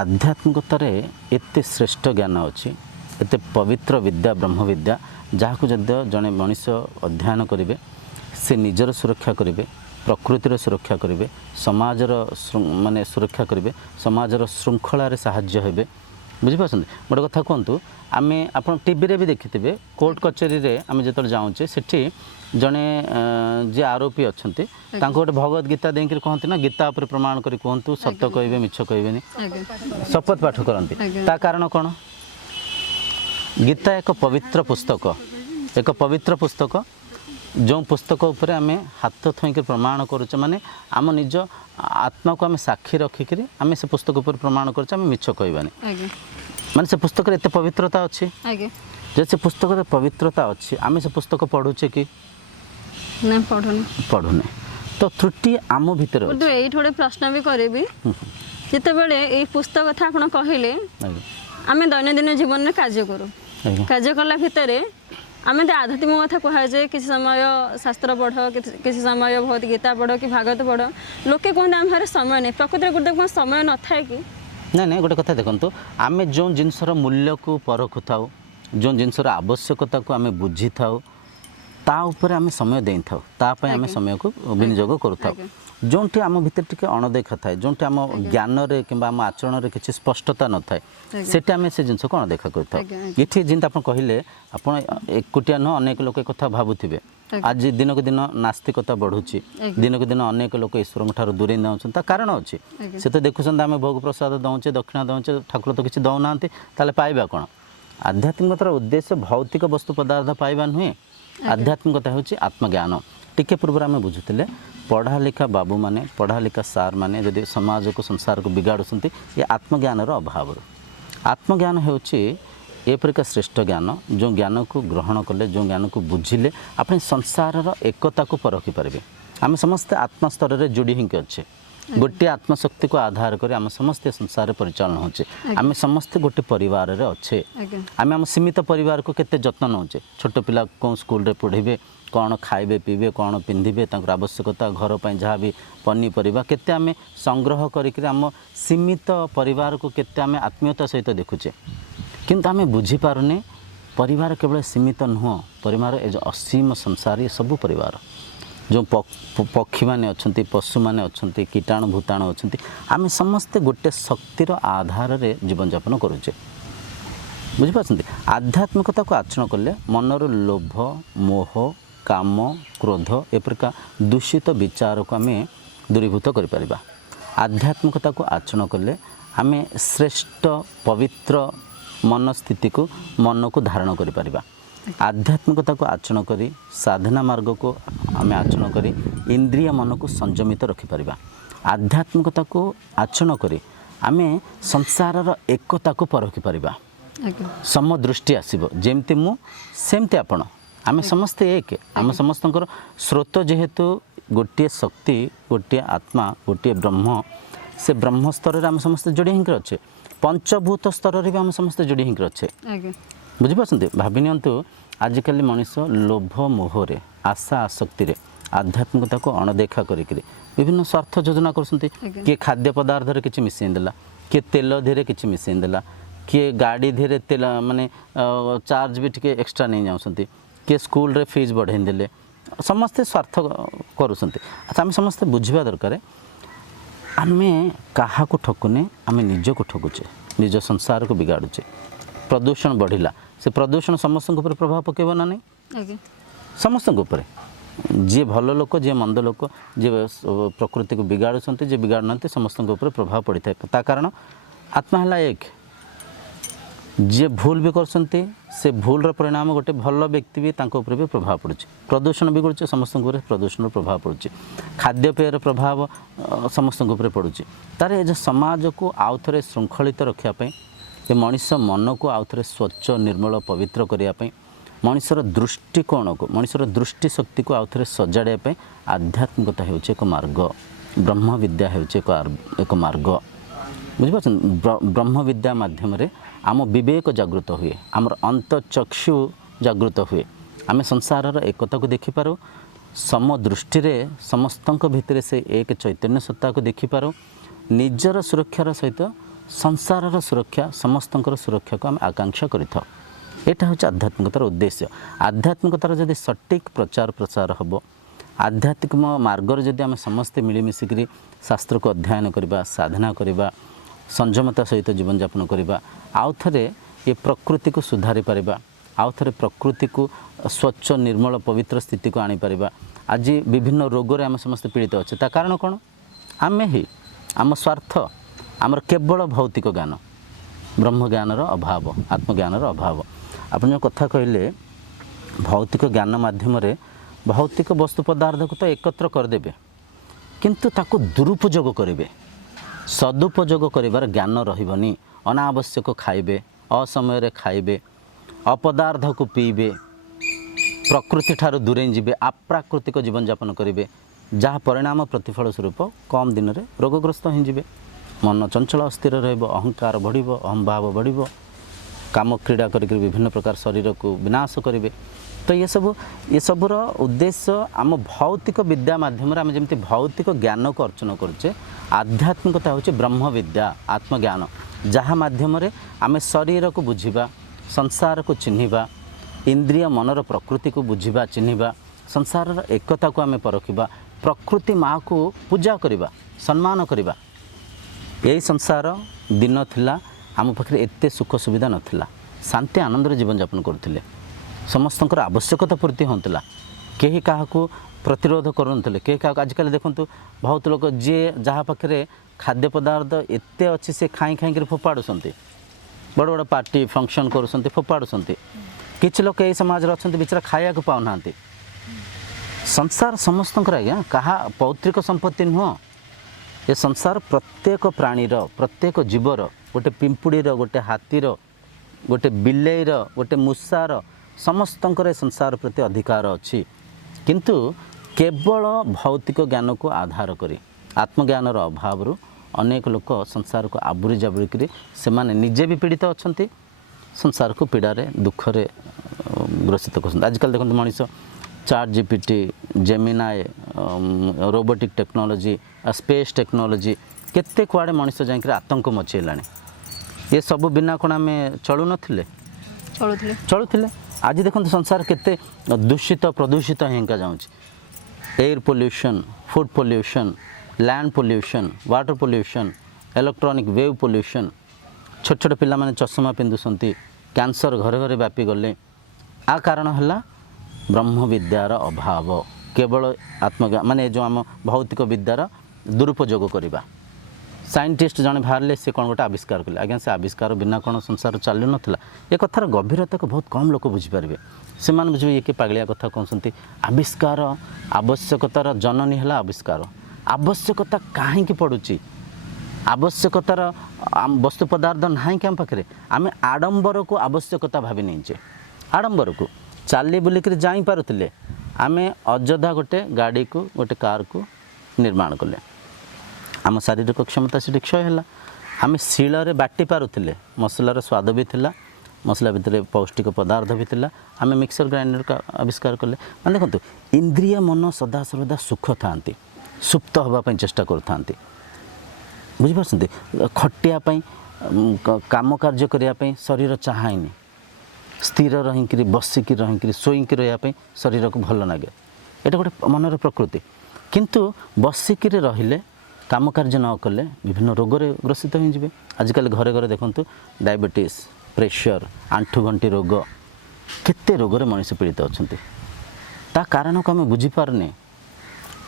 ଆଧ୍ୟାତ୍ମିକତାରେ ଏତେ ଶ୍ରେଷ୍ଠ ଜ୍ଞାନ ଅଛି, ଏତେ ପବିତ୍ର ବିଦ୍ୟା, ବ୍ରହ୍ମବିଦ୍ୟା, ଯାହାକୁ ଯଦି ଜଣେ ମଣିଷ ଅଧ୍ୟୟନ କରିବେ, ସେ ନିଜର ସୁରକ୍ଷା କରିବେ, ପ୍ରକୃତିର ସୁରକ୍ଷା କରିବେ, ସମାଜର ମାନେ ସୁରକ୍ଷା କରିବେ, ସମାଜର ଶୃଙ୍ଖଳାରେ ସାହାଯ୍ୟ ହେବେ, बुझिपार गोटे कथा कहतु आम आप टीवी भी देखिथे कोर्ट कचेरी रे आम जो जाऊे सेठी जड़े जी आरोपी अच्छा गोटे भगवत गीता देकर कहते ना गीता उपर प्रमाण कर कहतु सत्य कहे मिछ कहे शपथ पाठ करती ता कारण कौन गीता एक पवित्र पुस्तक जो पुस्तक उपर आम हाथ थोक प्रमाण करुचे माने आम निज आत्मा को आम साक्षी रखिक आम से पुस्तक उपर प्रमाण करुचे आम मिछ कहबानी माने से पुस्तक एत पवित्रता अच्छी जब से पुस्तक पवित्रता अच्छी आम से पुस्तक पढ़ुचे कि पढ़ुने तो त्रुटि आम भितर ये थोड़े प्रश्न भी करी जिते बड़े ये पुस्तक कथा आप कहले आम दैनंदिन जीवन में कार्य करूँ कार्य कला भितर आम तो आध्यात्मिक कथा कहुए किसी समय शास्त्र पढ़ किसी समय भगवत गीता पढ़ कि भागवत पढ़ लोके कहते आम हर समय नहीं प्रकृति गुरुदेव समय न था कि ना ना गोटे कथा देखो आम जो जिनसर मूल्य को परखु थाउ जो जिनसर आवश्यकता को आम बुझी थाउ ता उपर आम समय दे था ताप आम समय को विनियोग करूँ जो आम भितर टी अणदेखा थाए जो आम ज्ञान रे कि आम आचरण रे किसी स्पष्टता न थाए से आम से जिनस को अणदेखा कर जिन आप कहले आप एकुटिया नुह अनेक लोक कथा भावुवे आज दिन को दिन नास्तिकता बढ़ुची दिन को दिन अनेक लोक ईश्वर ठार दूरे जाऊँ कारण अच्छी से तो देखुं आम भोग प्रसाद दौचे दक्षिणा दौचे ठाकुर तो किसी दौना ताले पाइबा कौन आध्यात्मिकतार उद्देश्य भौतिक वस्तु पदार्थ पाइबा नुहे आध्यात्मिकता हूँ आत्मज्ञान टिके पूर्व आम बुझुले पढ़ा लिखा बाबू माने पढ़ा लिखा सार माने जदि समाज को संसार को बिगाड़ुंट ये आत्मज्ञान अभाव आत्मज्ञान होची ए प्रकार श्रेष्ठ ज्ञान जो ज्ञान को ग्रहण कले जो ज्ञान को बुझिले अपने संसार एकता को परखी पारे आम समस्ते आत्मस्तर में जोड़ी हिंक अच्छे गोटे आत्मशक्ति को आधार कर आम समस्ते संसार परिचालन होचे आम समस्ते गोटे परिवार रे अच्छे आम आम सीमित परिवार को केते जत्न नौचे छोट पिला कौन स्कूल रे पढ़े कौन खाइबे पीबे कौन पिंधिबे आवश्यकता घर पर जहाँ भी पनीपरिया केते आम संग्रह करिक आम सीमित परिवार को केते आम आत्मीयता सहित देखुचे किंतु आम बुझीपारे परिवार केवल सीमित नुह परिवार ए असीम संसार ये सब परिवार जो पक्षी मैंने अच्छा पशु मैंने अच्छा कीटाणु भूताणु अच्छा आम समस्ते गोटे शक्तिर आधार रे जीवन यापन करुचे बुझिपारछन्ति आध्यात्मिकता को आचरण कले मनर लोभ मोह काम क्रोध ए प्रकार दूषित विचार को आम दूरीभूत करिपारिबा आध्यात्मिकता को आचरण कले आम श्रेष्ठ पवित्र मन स्थिति को मन को धारण करिपारिबा आध्यात्मिकता को आचरण करी साधना मार्ग को आम आचरण करी इंद्रिय मन को संयमित रखिपारिबा आध्यात्मिकता को आचरण करी आम संसार एकता को परखि पारिबा समदृष्टि आसीबो जेमती मु सेमती आपण आम समस्ते एक आम समस्तंकर स्रोत जेहेतु गोटे शक्ति गोटे आत्मा गोटे ब्रह्म से ब्रह्म स्तर रे आम समस्ते जोड़ी हिंकर अच्छे पंचभूत स्तर रे भी आम समस्ते जोड़ी हिंकर अच्छे बुझिपारछन्ति भाभी नियंतु आजिकल मनीष लोभ मोहरे आशा आसक्ति रे आध्यात्मिकता को अणदेखा करिक विभिन्न स्वार्थ योजना करछन्ति किए खाद्य पदार्थ रे किछि मिसेन देला किए तेल धीरे किछि मिसेन देला किए गाड़ी धीरे तेल माने चार्ज भी टिके एक्स्ट्रा नहीं जाउछन्ति किए स्कूल रे फीस बढ़ेन देले समस्ते स्वार्थ करूछन्ति अच्छा आम समस्ते बुझिबा दरकार आमे काहा को ठकुने आमे निज को ठकुचे निज संसार को बिगाड़ुचे प्रदूषण बढ़िला से प्रदूषण समस्त ऊपर प्रभाव पकेब ना नहीं समस्त ऊपर जी भल लोक जी मंद लोक जी प्रकृति को बिगाड़ुंट जी बिगाड़ना समस्त ऊपर प्रभाव पड़ी था ता कारण आत्मा है एक जी भूल भी करते से भूल परिणाम गोटे भल व्यक्ति भी ऊपर भी प्रभाव पड़ुଛି प्रदूषण बिगड़ुଛି समस्त ऊपर प्रदूषण प्रभाव पड़ुଛି खाद्यपेयर प्रभाव समस्त ऊपर पड़ुଛି तार ए समाज को आउ थे श्रृंखलित रखापी ये मनीष मन को आउ थे स्वच्छ निर्मल पवित्र करने मनीषर दृष्टिकोण को मनीषर दृष्टि शक्ति को आउ थे सजाड़ापी आध्यात्मिकता हो एक मार्ग ब्रह्म विद्या हो एक मार्ग बुझिपार ब्रह्म विद्या माध्यम आम विवेक जागृत हुए आमर अंतचक्षु जागृत हुए आम संसार एकता को देखिपार समदृष्टि समस्त भितर से एक चैतन्य सत्ता को देखिपार निजर सुरक्षार सहित संसार सुरक्षा समस्त सुरक्षा को आम आकांक्षा करिथाउ एटा हूँ आध्यात्मिकतार उद्देश्य आध्यात्मिकतार जदि सटीक प्रचार प्रसार हम आध्यात्मिक मार्गर जदि आम समस्ते मिलमिशिक शास्त्र को अध्ययन करवा साधना करवा संयमता सहित जीवन यापन करवा आउ थे ये प्रकृति को सुधारी पारिबा आउ थे प्रकृति को स्वच्छ निर्मल पवित्र स्थिति को आनीपर आज विभिन्न रोगरे आम समस्त पीड़ित अच्छे ता कारण कौन आमे ही आम स्वार्थ आमर केवल भौतिक ज्ञान ब्रह्म ज्ञानर अभाव आत्मज्ञानर अभाव आप जो कथा कहले भौतिक ज्ञान माध्यम भौतिक वस्तु पदार्थ को तो एकत्र करदे किंतु ताको दुरुपयोग करेंगे सदुपयोग करिवार ज्ञान रहिबनी अनावश्यक खाइबे असमय खाइबे अपदार्थ को पीबे प्रकृति ठारू दूरे जीवे अप्राकृतिक जीवन यापन करेंगे जहाँ परिणाम प्रतिफल स्वरूप कम दिन में रोगग्रस्त हो मन चंचल अस्थिर रहिबो अहंकार बढ़िबो अहंभाव बढ़िबो काम क्रीड़ा करके विभिन्न प्रकार शरीर को विनाश करेंगे तो ये सबूर उद्देश्य आम भौतिक विद्या माध्यम आम जमी भौतिक ज्ञान को अर्चन करुचे आध्यात्मिकता हूँ ब्रह्म विद्या आत्मज्ञान जहाँ माध्यम आम शरीर को बुझा संसार को चिन्हवा इंद्रिय मनर प्रकृति को बुझा चिन्हवा संसार एकता को आम परखा प्रकृति माँ को पूजा करवा सम्मान करवा यही संसार दिन थिला आम पाखे एते सुख सुविधा नथिला शांति आनंद जीवन यापन करते समस्त आवश्यकता पूर्ति होता कहीं क्या प्रतिरोध करूनଥିଲେ कहीं क्या आजिकल देखूँ बहुत लोग जी जहाँ पाखे खाद्य पदार्थ एत अच्छी से खाई खाई फोपाड़ुंट बड़ बड़ पार्टी फंक्शन कर फोपाड़ुंट किसी लोग यही समाज अच्छा बेचारा खाया पाऊना संसार समस्त आज्ञा क्या पौत्रिक संपत्ति नुह ये संसार प्रत्येक प्राणीर प्रत्येक जीवर गोटे पिंपुड़ीर गोटे हाथीर गोटे बिलेईर गोटे मूषार समस्त संसार प्रति अधिकार अच्छी किंतु केवल भौतिक ज्ञान को आधार करी आत्मज्ञानर अभाव अनेक लोक संसार को आबुरी जाबुरी करी से माने निजे भी पीड़ित अच्छा संसार को पीड़ारे दुखरे ग्रसित कर आजकल देखते मनीष ChatGPT Gemini robotic technology space technology केते कुआड़े मनीष जाकर आतंक मचेलानी ये सब बिना कौन आम चलु नथिले चलुले आज देखो संसार केते दूषित प्रदूषित हिंका जाऊँच air pollution food pollution land pollution water pollution electronic wave pollution छोट छोट पिला माने चश्मा पिंधुसंती कैंसर घरे घरे व्यापी गले आ कारण है ब्रह्म विद्यार अभाव केवल आत्मज्ञान माने जो आम भौतिक विद्यार दुरुपयोग करवा साइंटिस्ट जड़े बाहर से कौन गोटे आविष्कार कले आज्ञा से आविष्कार बिना कौन संसार चलु नाला ये कथार गभीरता को बहुत कम लोग बुझीपारे से बुझे ये कि पागलिया कथा कहते आविष्कार आवश्यकतार जननी है आविष्कार आवश्यकता कहीं पड़ुची आवश्यकतार वस्तु पदार्थ ना कि आम पाखे आम आडंबर को आवश्यकता भावी नहीं आडंबर को चाली बुलिक जापे आम अଯଥା गोटे गाड़ी को गोटे कार को निर्माण कले आम शारीरिक क्षमता से क्षय है आम शिल बाटी पारुले मसलार स्वाद भी थिला मसला भितर पौष्टिक पदार्थ भी थिला आम मिक्सर ग्राइंडर का आविष्कार कले मैंने देखो इंद्रिय मन सदा सर्वदा सुख था सुप्त होगापी चेष्टा करते बुझीपार खटियापी काम कार्य करने शरीर चाहेनी स्थिर रहीक बसिकी रहीक शोईकी रही शरीर को भल लगे ये गोटे मनर प्रकृति किंतु बसिकी रहिले काम कार्य न कले विभिन्न रोगरे ग्रसित हो आजिकल घरे घरे देखूँ डायबिटीज प्रेशर आंठुगंटी रोग केते रोगरे मनीष पीड़ित अच्छा ता कारण को आम बुझीपारने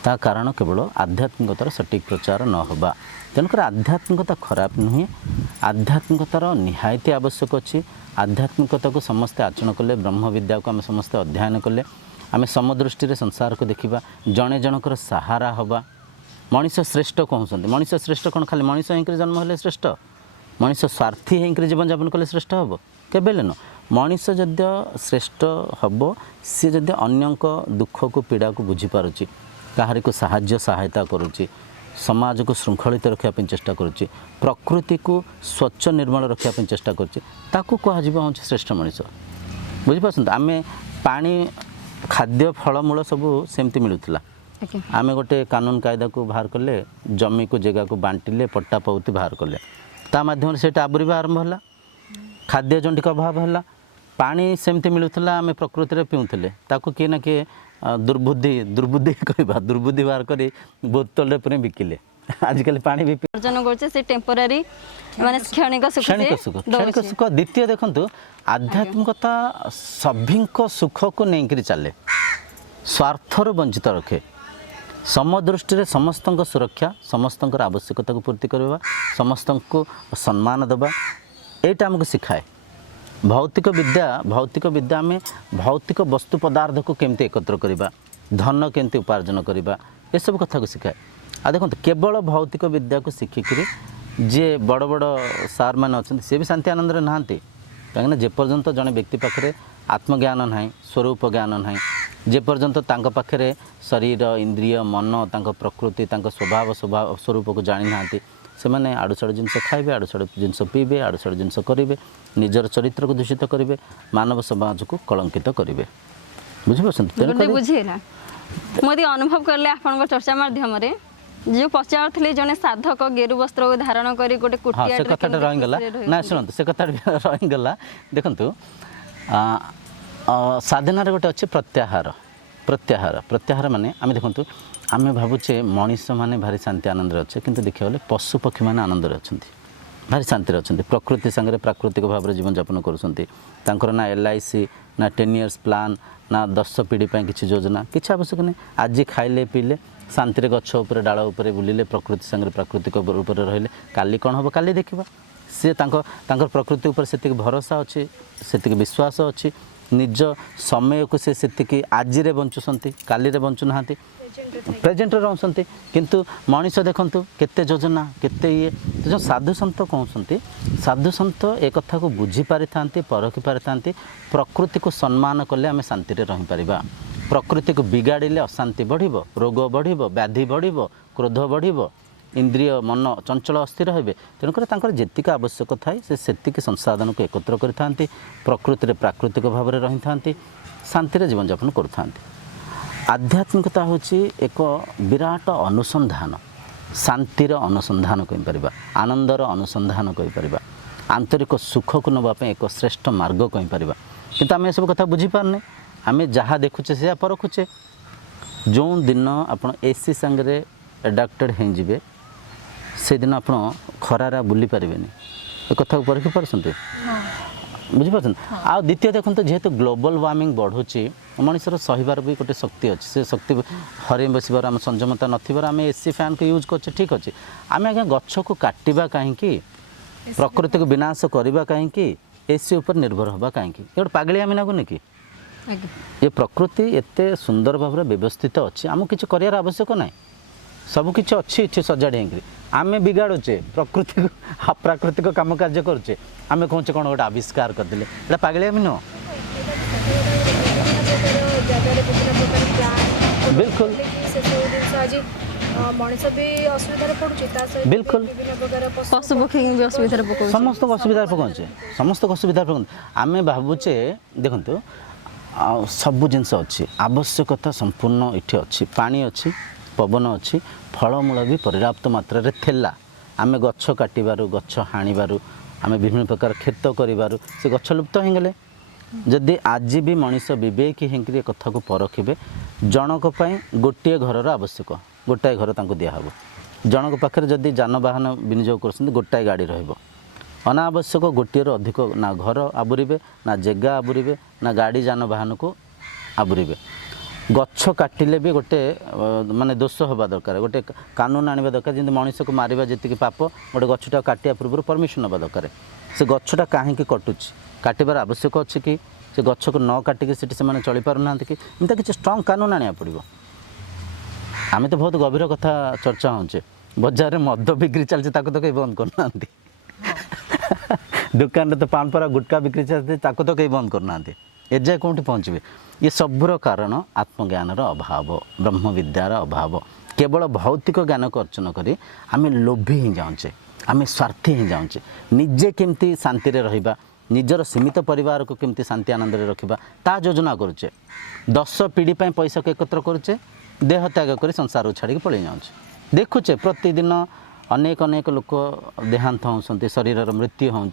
ता कारण केवल आध्यात्मिकतार सटीक प्रचार न होबा तेणुकर आध्यात्मिकता खराब नुहे आध्यात्मिकतार निहायती आवश्यक अच्छी आध्यात्मिकता को समस्ते आचरण कले ब्रह्म विद्या को आम समस्ते अध्ययन कले आम समदृष्टि संसार को देखा जड़े जनकर सहारा हवा मनीष श्रेष्ठ कहते मनीष श्रेष्ठ कौन खाली मनीष होकर जन्म हेले श्रेष्ठ मनीष स्वार्थी होकर जीवन यापन कले श्रेष्ठ हम केबेले न मनीष जद्य श्रेष्ठ हम सी जदि अन्य दुख को पीड़ा को बुझीपारुची कहारी को साहाय्य सहायता करुच्ची समाज को श्रृंखलित रखापी चेष्टा करुच्ची प्रकृति को स्वच्छ निर्मल रखापी चेष्टा करुच्ची ताकू कह श्रेष्ठ मनीष बुझीपार आम पानी खाद्य फलमूल सब सेमती मिलूला आम गोटे कानून कायदा को बाहर कले जमी को जगह को बांटिले पट्टा पौती बाहर कले ता माध्यम से आबुरी आरंभ है खाद्य जंटिक अभाव है पानी सेमती मिलूला आम प्रकृति में पीऊले ताकू किए ना किए दुर्बुद्धि कहवा दुर्बुद्धि बाहर कर बोतल पूरे बिकिले आजिकल पानी भी अर्जन करछे से टेम्पररी माने क्षणिक सुख क्षणिक सुख क्षणिक सुख द्वितीय देखंतु आध्यात्मिकता सभी सुख को नहीं चले स्वार्थर वंचित रखे समदृष्टि समस्त सुरक्षा समस्त आवश्यकता को पूर्ति करवा समस्त को सम्मान देवा यहाँ आमको शिखाए भौतिक विद्या आम भौतिक वस्तु पदार्थ को केमती एकत्र करवा धन केमती उपार्जन करवा ये सब कथा को शिखाए आ देखो केवल भौतिक विद्या को शिखिकी जे बड़ बड़ सार मैंने अच्छा सी भी शांति आनंद नहांती कहीं जेपर्यंत जड़े व्यक्ति पाखे आत्मज्ञान ना स्वरूप ज्ञान ना जेपर्यंत पाखे शरीर इंद्रिय मन प्रकृति स्वभाव स्वरूप को जानी ना से मैंने आड़ू साड़ू जिनस खाइबे आड़ू साड़ू जिनस पीबे आड़ू साड़ू जिनस करेंगे निजर चरित्र को दूषित करेंगे मानव समाज को कलंकित करेंगे बुझे बुझेगा मुझे अनुभव कले आपण चर्चा माध्यम जो पचार जड़े साधक गेरु वस्त्र को धारण कर गोटे कुटिया से कथा रहीगला ना शुणु से कथा रहीगला देखु साधनार गोटे अच्छे प्रत्याहार प्रत्याहार प्रत्याहार माने आम देखु आम भावुचे मनीष मैंने भारी शांति आनंद अच्छे किंतु देखा गले पशु पक्षी मैंने आनंद अच्छा भारी शांति अच्छा प्रकृति सागर प्राकृतिक भाव में जीवन यापन कर ना LIC ना 10 years प्लान ना 10 पीढ़ी किसी योजना किसी आवश्यक नहीं आज खाइले पीले शांति गछ उपर डाल उपर बुलिले प्रकृति सागर प्राकृतिक रूप में रहिले काली कौन हम काली देखा सी प्रकृति उपर से भरोसा अच्छी से विश्वास अच्छी निज समय को से आज बंचुंट काली बंचुना प्रेजेंट रोचंती किंतु मनीष देखंतु केते योजना केते ये जो साधु संत कहते साधु संत एक कथा को बुझी पारि थांती परखी पारि थांती प्रकृति को सम्मान कले आम शांति रही पारिबा प्रकृति को बिगाड़िले अशांति बढ़िबो रोग बढ़िबो व्याधि बढ़िबो क्रोध बढ़िबो इंद्रिय मन चंचल अस्थिर हेबे तेणुकर जेतिक आवश्यक थाए से सेतिक संसाधन को एकत्र करिथांती प्रकृति प्राकृतिक भाव में रही थांती शांति जीवन यापन करथांती आध्यात्मिकता हूँ एक विराट अनुसंधान शांतिर अनुसंधान कहीपर आनंदर अनुसंधान कहीपर आंतरिक सुख को नापी एक श्रेष्ठ मार्ग कहीपर किंतु आम सब कथा बुझीपारने आम जहाँ देखुचे से परखुचे जो दिन आप AC सांगे एडाप्टेड होइजिबे से दिन आप खरारा बुली पारिबेनी ए कथा को परखी पारछन्ते बुझीपार आ द्वितीय देखो जेहेतु ग्लोबल वार्मिंग बढ़ुची मनुष्यर सहीबार भी गोटे शक्ति अच्छी से शक्ति हर बसबार आम संयमता नथिबार आम AC फैन को यूज कर ठीक अच्छे आम आज्ञा गछ को काटिबा कहीं प्रकृति को विनाश करवा कहीं AC उपर निर्भर हवा कहीं गोटे पागली आम लगुनि कि ये प्रकृति एते सुंदर भाव में व्यवस्थित अच्छी आम किसी कर आवश्यक ना सबकि अच्छी इच्छे सजाड़ी आम बिगाड़ुचे प्रकृति को अप्राकृतिक काम कार्य करुचे आम कौचे कौन गोटे आविष्कार करदे एटा पागली आम नुह बिल्कुल बिल्कुल पशु पक्षी भी असुविधा पकाउछे समस्त असुविधा पकाउछे समस्त असुविधा पकाउछे आम भावुचे देखंतु सब जिनस अच्छी आवश्यकता संपूर्ण इठी अच्छी पानी अच्छी पवन अच्छी फलमूल भी पर्याप्त मात्रा रे थेला आम गछ काटिबारु गछ हाणिबारु आम विभिन्न प्रकार खेत करिबारु से गछ लुप्त हो गले जदि आज भी मनीष विवेक होकर कथा को परखिबे जनक पई गोटे घर आवश्यक गोटाए घर तांको दियाहब जनक पाखे जदि जानवाहन विनियोग कर गोटाए गाड़ी रहिबो अनावश्यक गोटे अधिक ना घर आबुरीबे ना जगह आबुरीबे ना गाड़ी जानवाहन को आबुरीबे गछ काटिले भी गोटे माने दोष होगा दरकार गोटे कानून आने दरकार जमी मनीष को मारिबा जी पाप गोटे गछटा काटिया पूर्व परमिशन होगा दरकार से गछटा कहीं कटुची काटिबार आवश्यक अच्छी कि से गछ को न काटिक से चली पारना कि एमती किसी स्ट्रंग कानून आने पड़ो आम तो बहुत गभीर कथा चर्चा होचे बजार में मद बिक्री चलती तो कहीं बंद करना दुकान तो पान परा गुटका बिक्री चलती तो कहीं बंद करना एजाए कौटी पहुँचे ये सबूर कारण आत्मज्ञानर अभाव ब्रह्म विद्यार अभाव केवल भौतिक ज्ञान को अर्चन करी आम लोभी ही जाऊे आम स्वार्थी ही जाऊे निजे केमती शांति रहिबा निजर सीमित परिवार को केमती शांति आनंद रखा ता योजना करुचे 10 पीढ़ी पैसा को एकत्र करुचे देह त्याग कर संसार छाड़ी पलि जाऊे देखुचे प्रतिदिन अनेक अनेक लोक देहांत होती शरीर मृत्यु हो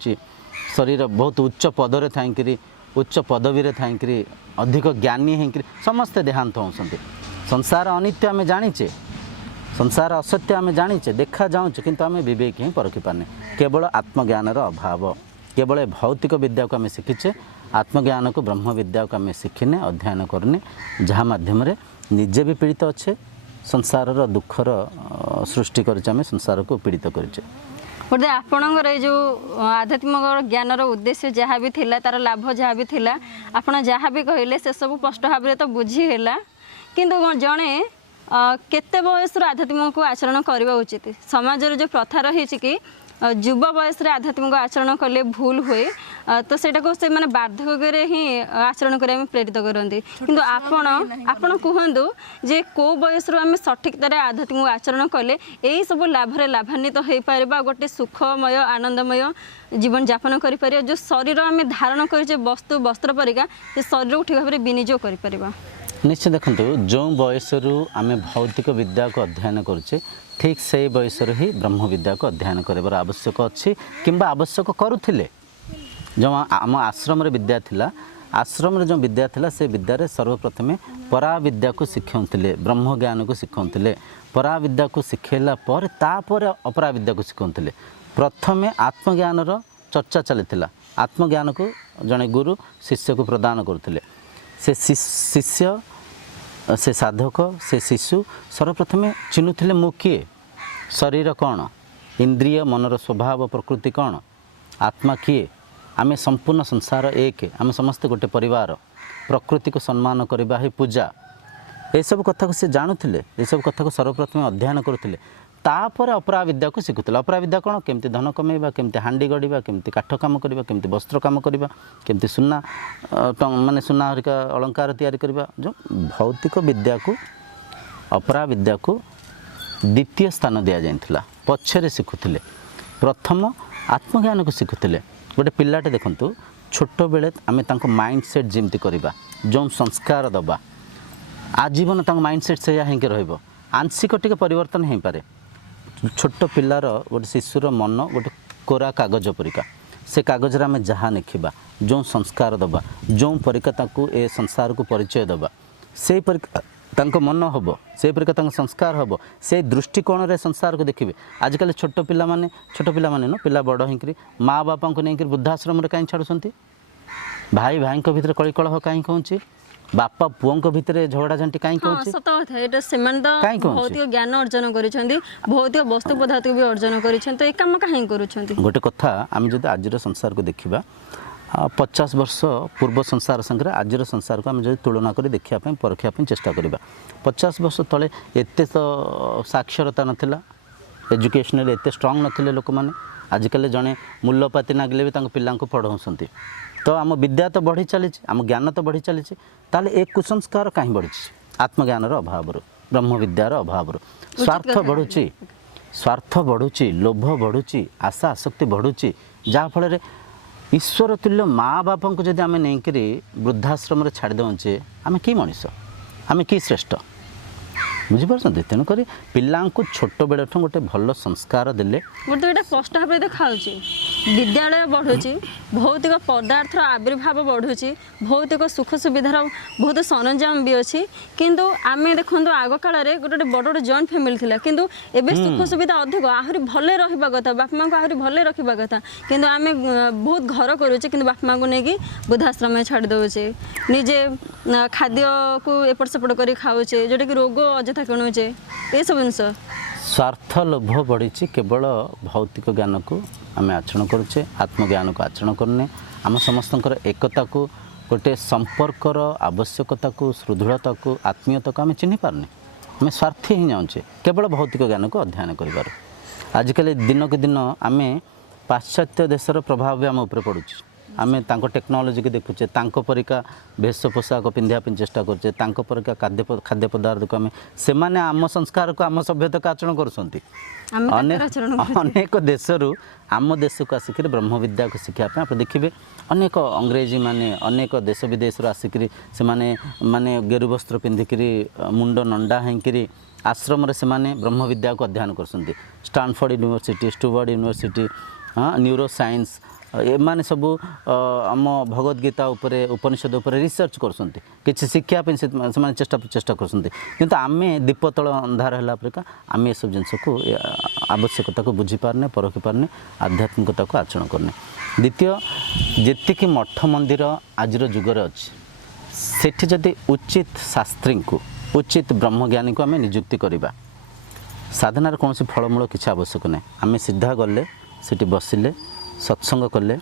शरीर बहुत उच्च पदरे थी उच्च पदवी थी अधिक ज्ञानी होकर समस्ते देहांत होती संसार अनित्य आम जाचे संसार असत्य आम जाचे देखा जाऊँ किंतु आम विवेक ही परखी पाने केवल आत्मज्ञानर अभाव केवल भौतिक विद्या को आम शिखीचे आत्मज्ञान को ब्रह्म विद्या को आम शिखिने अध्ययन करने जहाँ मध्यम निजे भी पीड़ित अच्छे संसार दुखर सृष्टि कर संसार को पीड़ित करें बोधे आपणकर ये जो आध्यात्मिक ज्ञानर उद्देश्य जहाँ भी थिला तार लाभ जहाँ भी थिला आपण जहाँ भी कहले से सब स्पष्ट भाव में तो बुझीला किंतु जड़े केते बयस आध्यात्मिक को आचरण करवा उचित समाज जो प्रथा रही कि युवा बयस आध्यात्मिक आचरण कले भूल हुए तो सेटा से माने बार्धक्य ही आचरण करने प्रेरित करते किंतु आपण कहतु जे को बयस आम सठिकतार आध्यात्मिक आचरण कले यही सब लाभरे लाभान्वित हो पार गोटे सुखमय आनंदमय जीवन यापन कर जो शरीर आम धारण कर वस्तु वस्त्र परिका शरीर को ठीक भाव में विनियोग कर निश्चय देखो जो बयस आम भौतिक विद्या को अध्ययन करुचे ठीक से बयस ही ब्रह्म विद्या को अध्ययन कर आवश्यक अच्छी कि आवश्यक करुले जो आम आश्रम विद्या थिला आश्रम जो विद्या थिला से विद्या सर्वप्रथमे परा विद्या को शिखाऊले ब्रह्म ज्ञान को शिखाऊले परा विद्या को शिखेला पर तापर अपरा विद्या को शिखाऊले प्रथमे आत्मज्ञान चर्चा चली आत्मज्ञान को जड़े गुरु शिष्य को प्रदान करते से शिष्य से साधक से शिशु सर्वप्रथमे चिन्हुले मु किए शरीर कौन इंद्रिय मनर स्वभाव प्रकृति कौन आत्मा किए आमे संपूर्ण संसार एक आमे समस्त गोटे परिवार प्रकृति को सम्मान करवा ही पूजा ये सब कथा को से जानुले ये सब कथा को सर्वप्रथमे अध्ययन करुले तापर अपरा विद्या को शिखुले अपरा विद्या कौन केमती धन कमेवा केमती हांडी गढ़ा केमती काठ काम करवा केमती वस्त्र काम करवा केमती सुना माने सुना हरिका अलंकार तैयारी करवा जो भौतिक विद्या को अपरा विद्या को द्वितीय स्थान दि जाइथिला पछरे शिखुले प्रथम आत्मज्ञान को शिखुले गोटे पिलाटे देखंतु छोट बेले आम माइंड सेट जमती करवा जो संस्कार दबा आजीवन माइंड सेट से हिंके रहिबो आंशिक टिके परिवर्तन हो पारे छोट पिलार गोटे शिशुर मन गोटे कोरा कागज परिका से कागज आम जहाँ लिखा जो संस्कार दबा जो परिका ए संसार को परिचय दबा से परिका मन हम से परिका संस्कार हम से दृष्टिकोण रे संसार को देखिए आजिकल छोट पिला माने न पिला बड़ होकर माँ बापा को लेकर वृद्धाश्रम कहीं छाड़ुंट भाई भाई भीतर कलिकलह कहीं कहूँ बापा पुओं भितर झगड़ा झांटी कहीं सत कथा ये भौतिक ज्ञान अर्जन कर भौतिक वस्तु पदार्थ भी अर्जन कर काम कहीं कर गोटे कथा आम जब आज संसार को देखा 50 वर्ष पूर्व संसार संगे आज संसार को आम जो तुलना कर देखापी परखापी चेष्टा करवा 50 वर्ष तले एते तो साक्षरता नाला एजुकेशनल एते स्ट्रंग नथिले लोक मैंने आजिकल जड़े मूल्यपाती नागिले भी पिला पढ़ाऊँच तो आम विद्या तो बढ़ी चली आम ज्ञान तो बढ़ी चली ताले एक कुसंस्कार कहीं बढ़ी आत्मज्ञान अभाव ब्रह्म विद्यार अभाव स्वार्थ बढ़ुची लोभ बढ़ुची आशा आसक्ति बढ़ुची जहाँफल ईश्वर तुल्य माँ बापा को जब आम नहीं वृद्धाश्रम छाड़ दौचे आम कि मनीष आम कि श्रेष्ठ बुझीपार तेणुक पिला छोट बेल गोटे भल संस्कार देले गोटे ये स्पष्ट भाव देखा विद्यालय बढ़ुची भौतिक पदार्थ आविर्भाव बढ़ुची भौतिक सुख सुविधार बहुत सरंजाम भी अच्छी किंतु आम देखो आग काल गोटे बड़ बड़ जॉइंट फैमिली थिला किंतु एबे सुख सुविधा अधिक आहरी भले रहिबा कथा बापा माँ को आहरी भले रखा कथा किंतु आम बहुत घर करुचे कि बापा माँ को लेकिन वृद्धाश्रम में छाड़ दौचे निजे खाद्य को एपट सेपट कर खाऊचे जोटा कि रोग अजथा किणुचे ये सब जिनस स्वार्थ लोभ बढ़ी केवल भौतिक ज्ञान को आम आचरण करुचे आत्मज्ञान को आचरण करने आम समस्त एकता को गोटे संपर्कर आवश्यकता को सुदृढ़ता को आत्मीयता को आम चिन्ह पारने आम स्वार्थी ही जाऊँचे केवल भौतिक ज्ञान को अध्ययन कर आजिकल दिन के दिन आम पाश्चात्य देशर प्रभाव भी आम उपर पड़ुची आम टेक्नोलोजी को देखुचे परिका भेष पोशाक पिंधापी चेष्टा करुचे परिका खाद्य पदार्थ को आम से आम संस्कार को आम सभ्यता को आचरण करेक देशरू आम देश को आसिक ब्रह्म विद्या को शिखापी आप देखिए अनेक अंग्रेजी माने अनेक देश विदेश आसिक से माने गेरु वस्त्र पिंधिक मुंड नंडा होकर आश्रम से ब्रह्म विद्या को अध्ययन कर स्टानफोर्ड यूनिवर्सिटी स्टुवर्ड यूनिवर्सिटी न्यूरो साइंस एमाने सबू आम भगवद गीता उपरे उपनिषद उपरे रिसर्च करछन्ति किछि शिक्षा पे से माने चेष्टा करछन्ति किंतु आमे दीप तळ अंधार हला परिका आमे ए सब जिंस को आवश्यकता को बुझी पारने परखि पारने आध्यात्मिकता को आचरण करने द्वितीय जेति कि मठ मंदिर आजिर जुगर अछि सेठी जदि उचित शास्त्री को उचित ब्रह्मज्ञानी को आमे नियुक्ति करिबा साधनार कौन सी फलमूल किसी आवश्यक ना आम सीधा गले सीठी बसिले सत्संग कले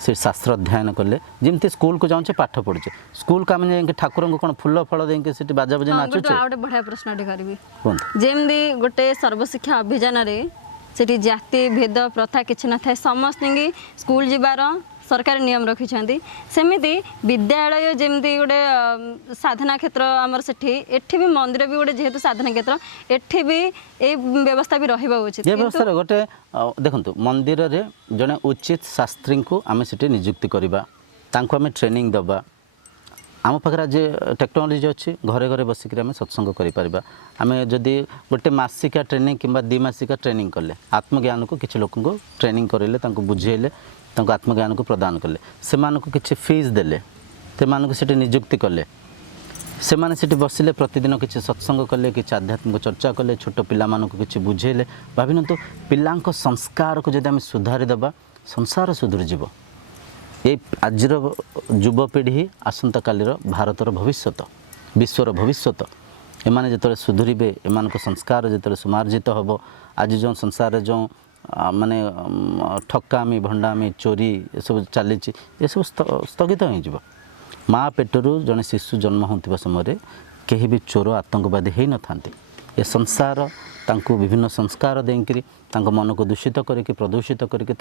से शास्त्र अध्ययन कले जमती स्कूल को जाऊे पाठ पढ़ुचे स्कूल को आम ठाकुर को कौन फुल फल देंगे बाजा बजा नाचुचे गोटे बढ़िया प्रश्न करी जमी गोटे सर्वशिक्षा अभियान से जाति भेद प्रथा किसी न था समस्त स्कूल जीवार सरकार नियम रखिंट सेमती विद्यालय जमी गोटे साधना क्षेत्र आमर सेठी भी मंदिर भी गोटे जेहेतु साधना क्षेत्र एठी भी ए व्यवस्था भी रहिबा उचित ये व्यवस्था गोटे देखंतु मंदिर रे जने उचित शास्त्री को आम से नियुक्ति करवा तांको आम ट्रेनिंग दबा आम पाखे आज टेक्नोलोजी अच्छी घरे घरे बसिक आम सत्संग करें आम जदि गोटे मासिका ट्रेनिंग कि 2 मासिका ट्रेनिंग कले आत्मज्ञान को किसी लोक ट्रेनिंग करेले बुझेले आत्मज्ञान को प्रदान कले से किसी फीस देले से नियुक्ति कले से मैंने बसिले प्रतिदिन किसी सत्संग कले कि आध्यात्मिक चर्चा कले छोट पिला किसी बुझेले भाविन तो पिला संस्कार को जब आम सुधारी देवा संसार सुधरी जीव ये आजर युवपीढ़ी आसंता कालीर भारतर भविष्यत विश्वर भविष्यत एमाने जिते सुधुरीबे एमान संस्कार जिते सुमार्जित हम आज जो संसार जो माने ठकामी भंडामी चोरी ये सब चली ये सब स्थगित हो माँ पेटरू जड़े शिशु जन्म होता समय कहीं भी चोर आतंकवादी हो न था ये संसार तांको विभिन्न संस्कार देकरी मन को दूषित करके प्रदूषित करके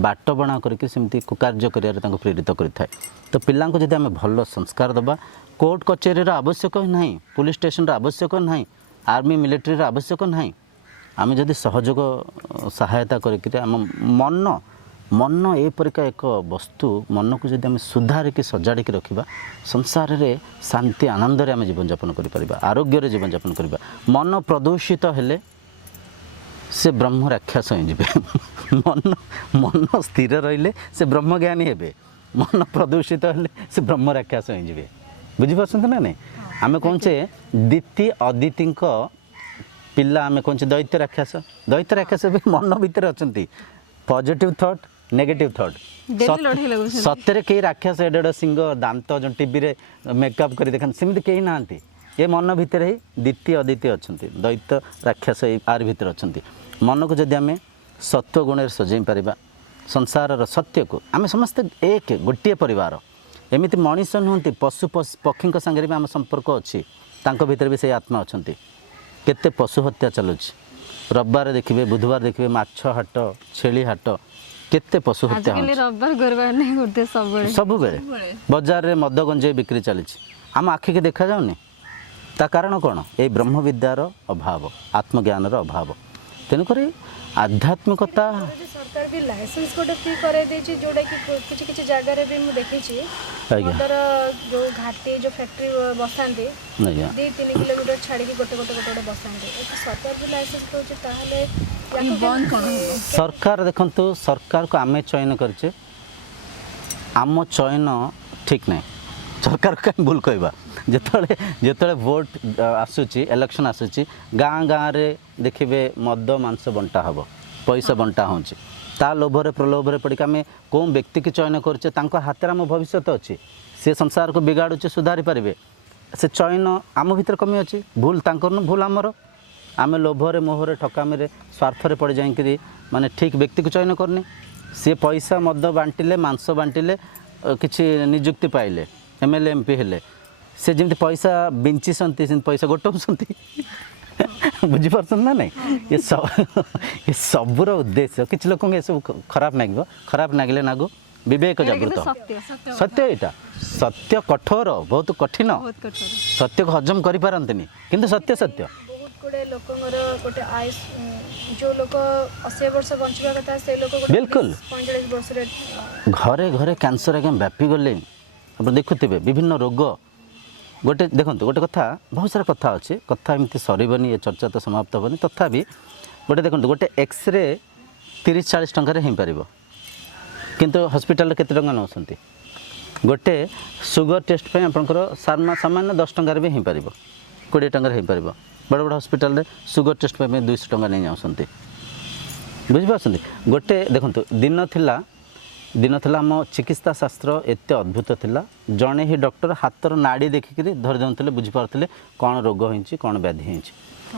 बाट बणा करके सेमती कुकार्य कर प्रेरित करें तो पिला जब आम भल संस्कार दबा कोर्ट कचेरी आवश्यक ना पुलिस स्टेशन आवश्यक ना आर्मी मिलिट्री आवश्यक ना आम जदि सहयोग सहायता करके आम मन मन एपरिका एक वस्तु मन को जब आम सुधारिक सजाड़िक रखा संसार रे शांति आनंद रे आम जीवन यापन कर आरोग्य जीवन यापन करवा मन प्रदूषित हेले से ब्रह्म राक्षस हो मन मन स्थिर रहिले से ब्रह्मज्ञानी हेबे मन प्रदूषित हेले से ब्रह्म राक्षस हो बुझीपार ना नहीं आम कौन से दिति अदिति पिला आम कौन से दैत्य राक्षस भी मन भितर अच्छा पॉजिटिव थॉट नेगेटिव थॉट सत्य कई राक्षस एड सिंह दांत जो टीवी रे मेकअप कर देखा सेमती कहीं ना ये मन भितर ही द्वितीय अद्वितीय अच्छा दैत्य राक्षस आर भीतर अच्छा मन को जदि आम सत्व गुण सजै पार संसार सत्य को आम समस्ते एक गोटे परिवार एमती मनीष नुहति पशु पक्षी सागर भी आम संपर्क अच्छी भीतर भी से आत्मा अच्छा केते पशु हत्या चलुच रविवार देखिए बुधवार देखिए माछ हाट छेली हाट केते पशु हत्या सब बेले बजार रे मद गंजे बिक्री चली आम आखि के देखा जाऊनी ता कारण कौन ये ब्रह्म विद्यार अभाव आत्मज्ञान अभाव तेणुक आध्यात्मिकता सरकार भी लाइसेंस गोटे फ्री करे देछि जोडा कि किछि किछि जगह रे भी मु देखिछि मदर जो घाटी जो फैक्ट्री बसांदे 2-3 किलोमीटर छाड़ी के गोटे बसांदे सरकार भी लाइसेंस दोछि ताहले याको बंद कोन सरकार देखंतु सरकार को आमे चयन करछे आम चयन ठीक नहीं सरकार कहीं भूल कहवा जिते भोट आसूची इलेक्शन आसूची गाँ गाँ रे देखिए मद मांस बंटा हम पैसा बंटा होची ता लोभरे प्रलोभरे पड़ी आम कौन व्यक्ति की चयन करछे तांको हाथ आम भविष्य अच्छी सी संसार को बिगाड़ुचे सुधारी पारे से चयन आम भीतर कमी अच्छी भूल तांकर भूल आमर आम लोभरे मोहरे ठकामी रे स्वार्थरे पड़ जाइकरी माने ठीक व्यक्ति को चयन करनी सी पैसा मद बांटिले मांस बांटिले किछि नियुक्ति पाइले एमएलए एमपी हेले से जमी पैसा बिंचिसंती पैसा गोटाउंट बुझीपार ना नहीं ये सबूर उद्देश्य किसी लोक सब खराब लगे खराब लगे नागु विवेक जागृत सत्य यहाँ सत्य कठोर बहुत कठिन सत्य को हजम कर पारती किंतु सत्य सत्य गोटे आयुष जो लोक 80 वर्ष बंचवा कथा से लोक बिल्कुल 45 वर्ष रे घरे घरे कैंसर आगे व्यापी गले आप देखुवे विभिन्न रोग गोटे देखो गोटे कथा बहुत सारा कथा अच्छे कथा एमती सरबनी ये चर्चा तो समाप्त हेनी तथापि गोटे देखो गोटे एक्सरे 30-40 टंकार हो पार किंतु हॉस्पिटल केते टंका नौसंती गोटे सुगर टेस्ट पे आपनकर सामान्य 10 टंकार भी हो पार 20 टंकार हो पार बड़ बड़ हॉस्पिटल सुगर टेस्ट पे 200 टंका नहीं जाऊँगी बुझिपारछन्ती गोटे देखंतु दिन थिला आम चिकित्सा शास्त्र एत अद्भुत थिला जड़े ही डॉक्टर हाथर नाड़ी देखिक धरी देते बुझीपारे कौन रोग होती कौन व्याधि होती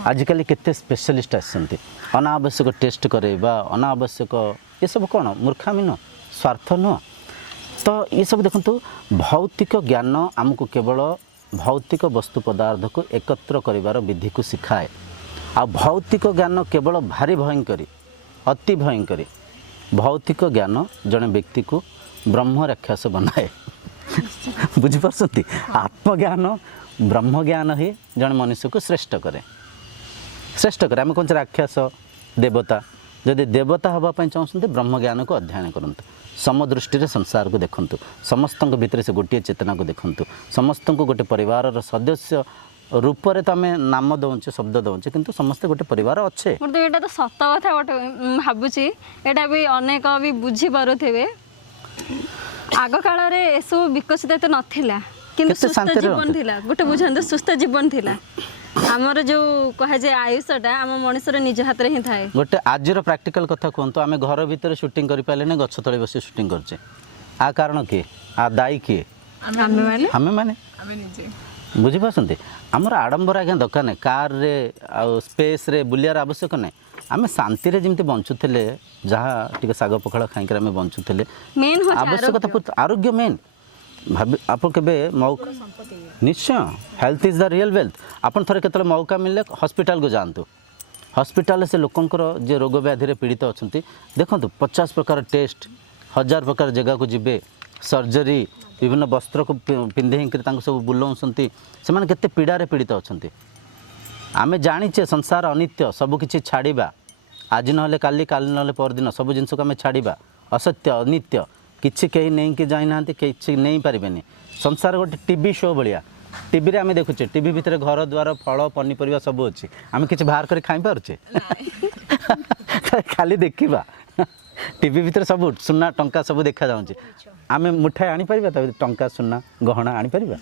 आजिकल केते स्पेशलिस्ट आसती अनावश्यक टेस्ट करेबा अनावश्यक ये सब कौन मूर्खामी नुह स्वार्थ नुह तो ये सब देखंतु भौतिक ज्ञान आमको केवल भौतिक वस्तु पदार्थ को एकत्र करिवार विधि को सिखाए आ भौतिक ज्ञान केवल भारी भयंकरी अति भयंकरी भौतिक ज्ञान जड़े व्यक्ति को ब्रह्म राक्षस बनाए बुझीपारछन्ती आत्मज्ञान ब्रह्म ज्ञान ही जड़े मनुष्य को श्रेष्ठ करे आम कौन राक्षस देवता जदि देवता हाँपाई चाहते ब्रह्म ज्ञान को अध्ययन करूँ समदृष्टि संसार को देखु समस्त भितर से गोटे चेतना को देखु समस्त को गोटे परिवार सदस्य रूप से तो आम नाम दौचे शब्द दौचे किंतु समस्ते गोटे परिवार अच्छे तो ये तो सत कथा गोटे भावुची यहाँ भी अनेक भी बुझी पारे आग काल एसबू विकसित एत नाला कि सुस्थ जीवन थिला गोटे बुझाते सुस्थ जीवन थिला आमर जो कहुए आयुषटा आम मनुष्य निज हाथ में ही थाए गोटे आज प्रैक्टिकल कथा कहतु आम घर भितर शूटिंग कर पारे गछ तले बस शूटिंग करचे आ कारण किए आ दायी किए आमे माने बुझीपारछन्ती आमर आडंबर आज्ञा दरकार नहीं कार रे आ स्पेस रे बुलियार आवश्यक नहीं आम शांति रे जमती बंचुले जहाँ टी शाग पखाड़ खाई आम बंचुले आवश्यकता आरोग्य मेन भाव आप मौका निश्चय health is the real wealth आपन थरे केतले मौका मिलले हॉस्पिटल को जातु हॉस्पिटल से लोकंकर जे रोग व्याधि पीड़ित अच्छा देखो 50 प्रकार टेस्ट 1000 प्रकार जगह को जीवे सर्जरी विभिन्न वस्त्र को पिंधे सब बुलाऊँच से केते पीड़ारे पीड़ित अच्छा आम जाचे संसार अनित्य सबकि छाड़ा आज ना काली ना परदिन सब जिन को आम छाड़ा असत्य अनित्य किसी कहीं नहीं कि जाना कि नहीं पारे संसार गोटे टीवी शो भाया टीवी रे आम देखुचे टीवी भितर घर द्वार फल पनीपरिया सब अच्छे आम कि बाहर कर खाई पारे खाली देखा टीवी भितर सब सुना टंका सब देखा जाऊँच आम मुठाई आनी पारिबा टंका सुना गहना आनी पारिबा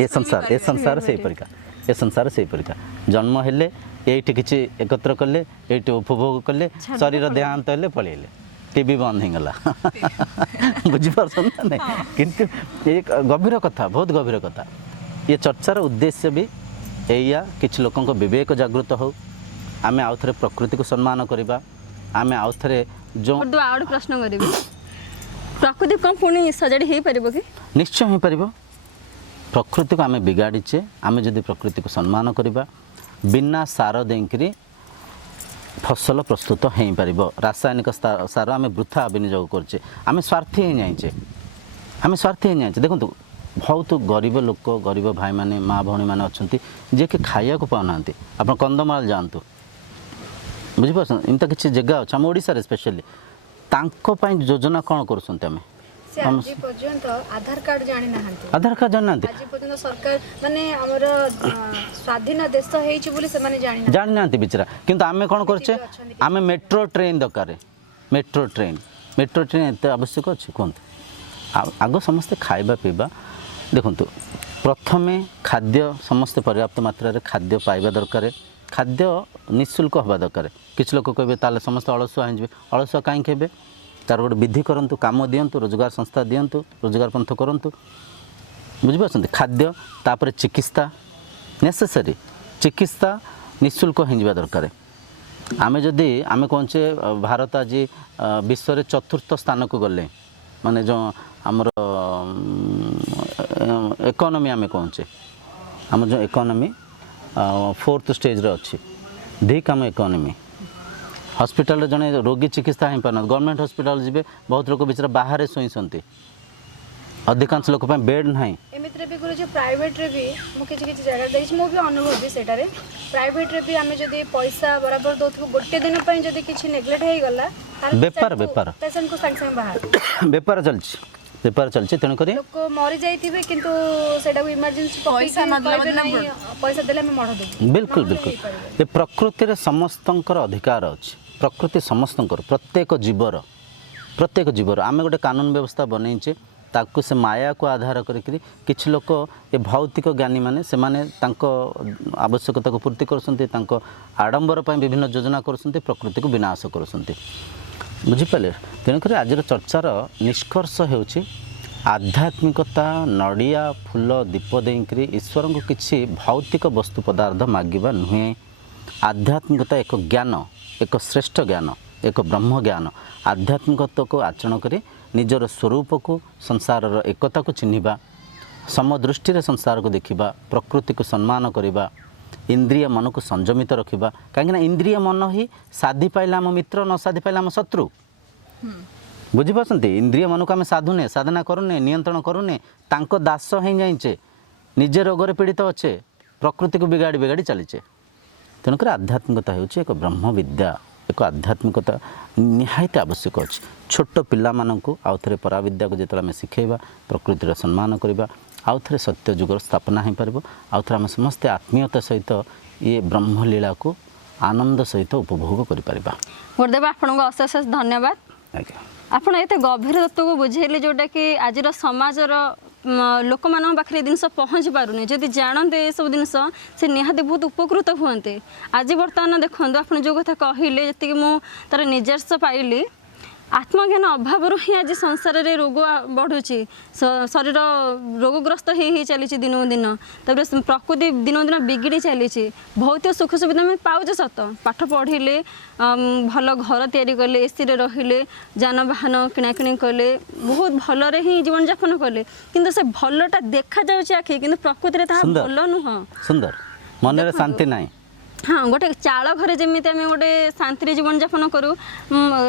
ए संसार से परिका ए संसार से परिका जन्म हेले एठी किछि एकत्र कले एठी उपभोग कले शरीर देहांत हेले पळेले टीवी बंद हो गला बुझीपारछन ना किंतु एक गभीर कथा बहुत गभीर कथा ये चर्चार उद्देश्य भी एया किछि लोकंक विवेक जागृत हो आमे आउ थरे प्रकृति को सम्मान करिबा आमे आउ थरे जो आउट प्रश्न करिबी प्रकृति कम पुणी सजाड़ी हो पार कि निश्चय हो पार प्रकृति को आम बिगाड़ीचे आम जदि प्रकृति को सम्मान करवा बिना सार देकरी फसल प्रस्तुत हो पार रासायनिक सार आम वृथा विनियोग करचे आम स्वार्थी ही जाइचे आम स्वार्थी ही जाइचे देखो बहुत गरीब लोक गरीब भाई माने माँ भौणी मैंने अच्छा जी कि खाया को पाना आप कंदमाल जातु बुझीपार एमती किसी जगह अच्छे आम ओडिशा स्पेशली तांको पाई योजना कौन करुँच आम आधार कार्ड जानी ना सरकार माने हमर स्वाधीन देश हेछि बोली से माने जानी ना बिचरा किंतु आमे कौन करछे आमे मेट्रो ट्रेन दरकार मेट्रो ट्रेन एत आवश्यक अच्छे कहतु आग समस्ते खाइबा पीवा देखंतु प्रथमे खाद्य समस्ते पर्याप्त मात्रा रे खाद्य पाइबा दरकार खाद्य निःशुल्क हवा दरकार किछ लोक कहबे ताले समस्त अलसुआ हो अलसुआ कहीं खेबे तार गोटे विधि करंतु काम दियंतु रोजगार संस्था दियंतु रोजगार पंथ करंतु बुझिपारछन्ती खाद्य तापर चिकित्सा नेसेसरी चिकित्सा निःशुल्क हो दरकार आमे जदि आमे कहचे भारत आज विश्व में 4th स्थान को गले माने जो आमर इकोनॉमी आमे कहचे आम जो इकोनॉमी 4th स्टेज रे अच्छी धिक आम इकोनॉमी हॉस्पिटल जड़े रोगी चिकित्सा हो पार गवर्नमेंट हॉस्पिटल जी बहुत लोग बेचारा बाहर शोईंट अधिकांश लोक बेड ना एमित्रे भी गुरुजी प्राइवेट रे भी मु किछि किछि जगह देछि मो भी अनुभव भी सेटारे प्राइवेट रे भी आमे जदी पैसा बराबर दोथु गोटे दिन पय जदी किछि नेग्लेक्ट हे गला बेपार पेशेंट को संग संग बाहर बेपार चलछि तेणु करी लोक मरि जाइथिबे किंतु सेटा को इमरजेंसी पैसा देले हम मड़ देबो बिल्कुल ये प्रकृति रे समस्तंकर अधिकार अछि प्रकृति समस्तंकर प्रत्येक जीवर प्रत्येक जीवर आम गोटे कानून व्यवस्था बनईचे ताकू से माया को आधार करी किछि लोक ये भौतिक ज्ञानी माने से माने तांको आवश्यकता को पूर्ति करसंती तांको आडंबर पय विभिन्न योजना करसंती प्रकृति को विनाश करसंती बुझिपारे तेणुक आज चर्चार निष्कर्ष हेउछि आध्यात्मिकता नड़िया फूल दीप देकरी ईश्वर को किसी भौतिक वस्तु पदार्थ मागिबा नुहे आध्यात्मिकता एक ज्ञान एक श्रेष्ठ ज्ञान एक ब्रह्म ज्ञान आध्यात्मिकता को आचरण करी निजर स्वरूप को संसार एकता को चिन्हिबा समदृष्टि संसार को देखिबा प्रकृति को सम्मान करिबा इंद्रिय मन को संयमित रखिबा कहीं इंद्रिय मन ही साधी पाइला आम मित्र न साधी पाइला आम शत्रु बुझीपारती इंद्रिय मन को आम साधुने साधना करूने नियंत्रण करूने तांको दास हो जाइचे निजे रोग पीड़ित अच्छे प्रकृति को बिगाड़ी बिगाड़ी चलीचे तेणुकर आध्यात्मिकता होची एक ब्रह्म विद्या एक आध्यात्मिकता निहायत आवश्यक अच्छे छोट पिला माननकु आउ थे पराविद्या को जिते आम शिखेबा प्रकृतिर सम्मान करवा आउ थे सत्य युगर स्थापना हो पार आउ थे आम समस्ते आत्मीयता सहित ये ब्रह्मलीला को आनंद सहित उपभोग कर गुरुदेव आपको अशेष धन्यवाद आपण एत गभीर तत्व को बुझेले जोटा कि आज समाजर लोक मान पाखे जिनस पहुँची पारुनी जदि जानते ये सब जिनस से निहाती बहुत उपकृत हुए आज बर्तमान देखो आप जो कथा कहले जी मु तार निजर्ष पाइली आत्मज्ञान अभाव ही आज संसार रे रोग बढ़ुची शरीर रोगग्रस्त ही चली दिन दिन तापर प्रकृति दिन दिन बिगिड़ी चली भौतिक सुख सुविधा में पाऊे सत पाठ पढ़िले भल घर तैयारी कले एसी रे रहिले जानवाहन किणाकिणी कले बहुत भलरे ही जीवन यापन कले किंतु से भलटा देखा जाउची आखि किंतु प्रकृति रे ता भल नुह सुंदर मन रे शांति नाही हाँ गोटे चाल घरे जमी आम गोटे शांति जीवन यापन करूँ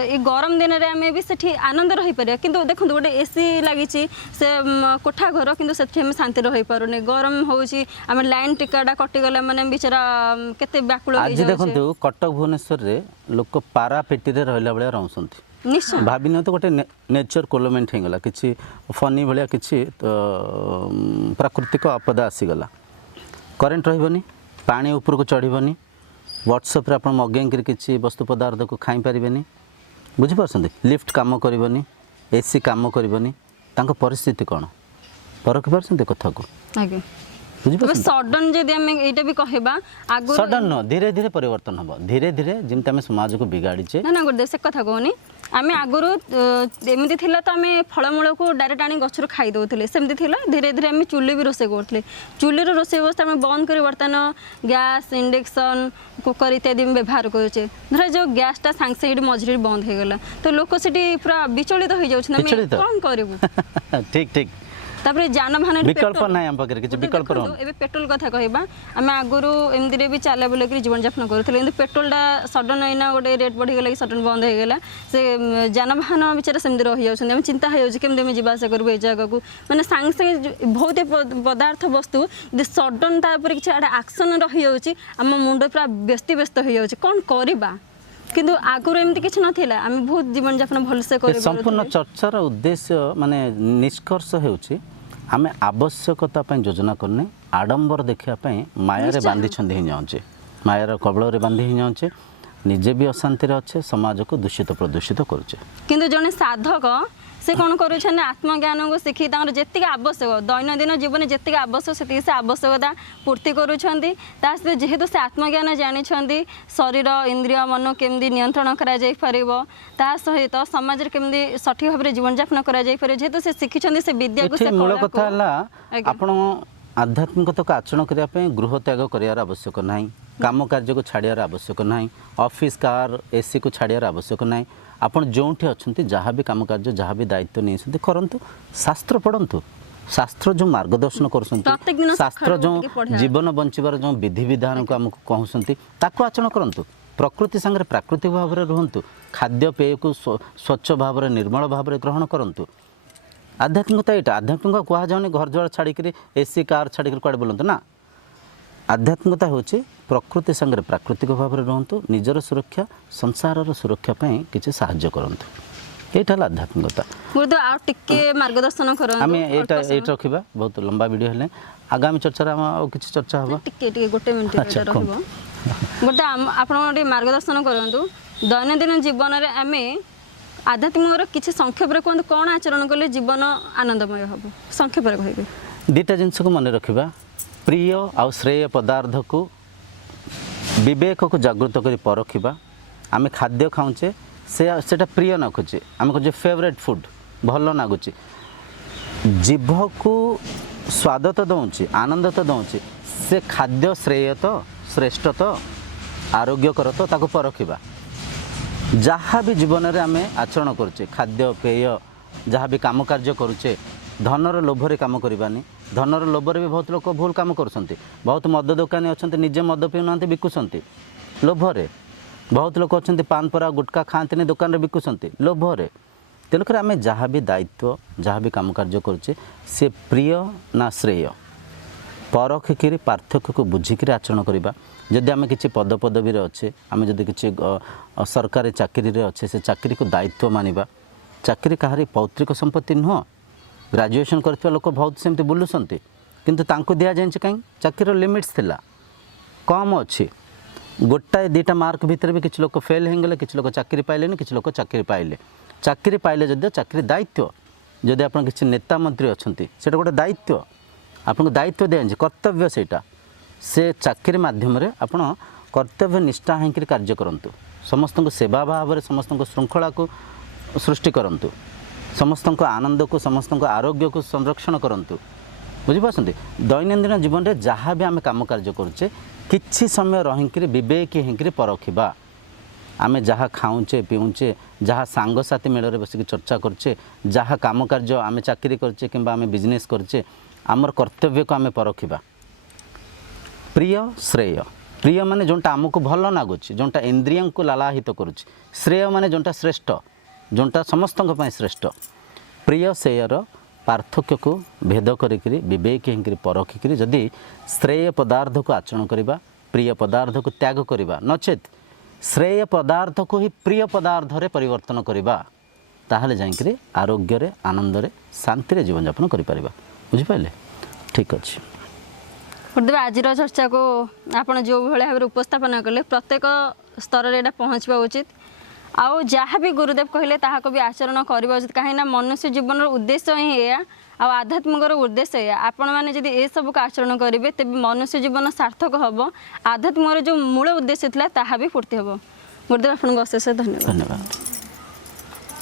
ये गरम दिन में आम भी से आनंद रही पारे किंतु देखो गोटे एसी लगी से कोठा घर किंतु से शांति रही पारे गरम होम लाइन टिकाटा कटिगला माने बेचारा केते व्याकुल आज देखो कटक भुवनेश्वर रे लोक पारा पेटी रे रहला बेले रहउसंती निश्चय भाभी न तो गोटे नेचर कोलोमेंट होगला किसी फनी भाया किसी प्राकृतिक आपदा आसीगला करेन्ट रही पानी ऊपर को चढ़नी व्हाट्सएप आप मगेंगे किसी वस्तु पदार्थ को खाई पारे बुझीपार लिफ्ट कम करनी एसी कम करनी परिस्थिति कौन परखि पार कथा को सडन जदि आम एटा भी कहबा आगु सडन न धीरे धीरे परिवर्तन हम धीरे धीरे जिमते आम समाज को बिगाड़ीचे ना गुरुदेव से कथा कहनी आम आगुरी एमती थिला तो आम फलमूल को डायरेक्ट आनी गचर खाई दौले सेमती थिला धीरे धीरे आम चुली भी रोसे करते चुलीर रोसे व्यवस्था आम बंद कर बर्तमान गैस इंडक्शन कुकर इत्यादि व्यवहार करुचे धर जो गैसटा सांगे सांगे मझे बंद हो गला तो लोक से पूरा विचलित हो जाऊँ कौन करूँ ठीक ठीक तापर जानवाहन विकल्प नाही हम पाखे किछि विकल्प रह एबे पेट्रोल कथा कहबा आमे आगुरु एमदी रे भी चाला बोले कि जीवन यापन करथले किंतु पेट्रोलटा सडन एना गोटे रेट बढ़ी गेला कि सडन बंद हो गेला से जानवाहन बिचारा सेमदी रही जाउछन हम चिंता हो जाउछ केमदे हम जीवा आशा करबो ए जगह को माने सांग संगे भौतिक पदार्थ वस्तु दे सडन तापर किछि एक्शन रही जाउछ हम मुंड पूरा व्यस्त हो जाउछ कोन करबा किंतु आगुरु एमती किछि नथिला आमे बहुत जीवन यापन भलसे करे संपूर्ण चर्चार उद्देश्य माने निष्कर्ष हेउछि आमे आवश्यकता योजना करने आडंबर देखा माया बांधी छंदी ही जाऊे मायार कबल बांधी ही जाऊे निजे भी अशांति अच्छे समाज को दूषित प्रदूषित करुचे किंतु जने साधक से कौन करुछन आत्मज्ञान को शिखी जी आवश्यक दैनंदिन जीवन जी आवश्यक से आवश्यकता पूर्ति करुछंती जेहेतु से आत्मज्ञान जानी शरीर इंद्रिय मन केमदी नियंत्रण करा जाई परिबो ता सहित समाज रे केमदी सठिक भाव जीवन यापन करा जाई पारे जेहेतु से शिखिछंती से विद्या को से मूल कथा हला आपण आध्यात्मिकता को आचरण करिया पे गृह त्याग करियार आवश्यक नाही काम कार्य को छाड़ियार आवश्यक नाही ऑफिस कार एसी को छाड़ियार आवश्यक नाही आपण जोंठी अछंती जहाँ भी काम कार्य जहाँ भी दायित्व नहीं करंतु शास्त्र पढ़ंतु शास्त्र जो मार्गदर्शन करसंती शास्त्र जो जीवन बंचिबार जो विधि विधान को हमको कहउसंती ताको आचरण करंतु प्रकृति संगे प्राकृतिक भाव में रुहंतु खाद्य पेय को स्वच्छ भाव में निर्मल भाव में ग्रहण करंतु आध्यात्मिकता यहाँ आध्यात्मिक कह जाऊनी घर द्वार छाड़ी एसी कार छाड़ी कड़े बोलते ना आध्यात्मिकता हूँ प्रकृति संगे प्राकृतिक भाव में रुहतु निजर सुरक्षा संसार सुरक्षा किसी साहाय्य करंतु यहाँ आध्यात्मिकता मार्गदर्शन आम ये रखा बहुत लंबा वीडियो है आगामी चर्चा किसी चर्चा हम गोटे मिनट गोटे आप मार्गदर्शन करूँ दैनंदिन जीवन में आम आध्यात्मिक किसी संक्षेप कहते कौन आचरण कले जीवन आनंदमय हम संक्षेप कहे दुईटा जिनस को मन रखा प्रिय आ श्रेय पदार्थ को विवेक को जागृत कर परखा आम खाद्य खाऊचे से प्रिय नाखुचे आम कहे फेवरेट फुड भल लगुच जीभ को स्वाद तो दौची आनंद तो दौची से खाद्य श्रेय तो श्रेष्ठ तो आरोग्यकर तो ताको परखा जहाँ भी जीवन में आम आचरण करुचे खाद्य पेय जहाँ भी काम कार्य करुचे धनर लोभरे काम करवानी धनर लोभरे भी बहुत लोग भूल काम करुँच बहुत मद दोकानी अच्छा निजे मद पीना बिकुंट लोभरे बहुत लोग अच्छा पान परा गुटका खाते दुकान में बिकुंट लोभरे तेणुक आम जहाँ भी दायित्व जहाँ भी काम कार्य करुचे से प्रिय ना श्रेय परखिकी पार्थक्य को बुझिकी आचरण करवा जदि आम कि पदपदवी अच्छे आम जदि किसी सरकारी चाकरी अच्छे से चाकरी को दायित्व मानिबा चाकरी कहारी पौत्रिक संपत्ति नुह ग्रेजुएशन करथिबा लोक बहुत सेमती बुलुसंती किंतु तांको दिया जाय कहीं चाकरी लिमिट्स थिला कम अच्छी गोटाए दुईटा मार्क भितर भी किसी लोग फेल होगले किसी लोग चाकरी पाइले किसी लोग चाकरी पाइले जदि चाकरी दायित्व जदि आप किसी नेता मंत्री अच्छा से गोटे दायित्व आपको दायित्व दिया कर्तव्य सेटा से चाकरी मध्यम आपण कर्तव्य निष्ठा होकर कार्य करूँ समस्त को सेवा भाव में समस्त को श्रृंखला को सृष्टि करूँ समस्त को आनंद को समस्त को आरोग्य को संरक्षण करूँ बुझीपार दैनंदिन जीवन में जहाँ भी आम कम कार्य करुचे किछि समय रहीकि विवेक होकर परखा आम जहाँ खाऊचे पीऊचे जहाँ सांगसाथी मेल बसिक चर्चा करुचे जहाँ कम कार्य आम चाकरी करुचे कि आम बिजनेस करुचे आमर कर्तव्य को आम परखा प्रिय श्रेय प्रिय माने जोटा आमको भल लगुच जोटा इंद्रियों को लालाहित करुच्ची श्रेय माने जोटा श्रेष्ठ जोटा समस्त श्रेष्ठ प्रिय श्रेयर पार्थक्य को भेद करी विवेक होकर परखिकी जदि श्रेय पदार्थ को आचरण करवा प्रिय पदार्थ को त्याग करवा नचेत श्रेय पदार्थ को ही प्रिय पदार्थ रे परिवर्तन करवा ताहले जाइकरी आरोग्य रे आनंद रे शांति रे जीवन यापन करि परिबा बुझिपाइले ठीक अच्छे गुरुदेव आज चर्चा को आपड़ जो भाई भाव उपस्थापन कले प्रत्येक स्तर में पहुँचवा उचित आउ जहाँ भी गुरुदेव कहले ताहाको भी आचरण करवा उचित कहीं मनुष्य जीवन उद्देश्य ही या आध्यात्मिक उद्देश्य या आपण मैंने जब ये सब को आचरण करेंगे तेज मनुष्य जीवन सार्थक हम आध्यात्मिक जो मूल उद्देश्य था ताहा भी पूर्ति हम गुरुदेव आपको अशेष धन्यवाद।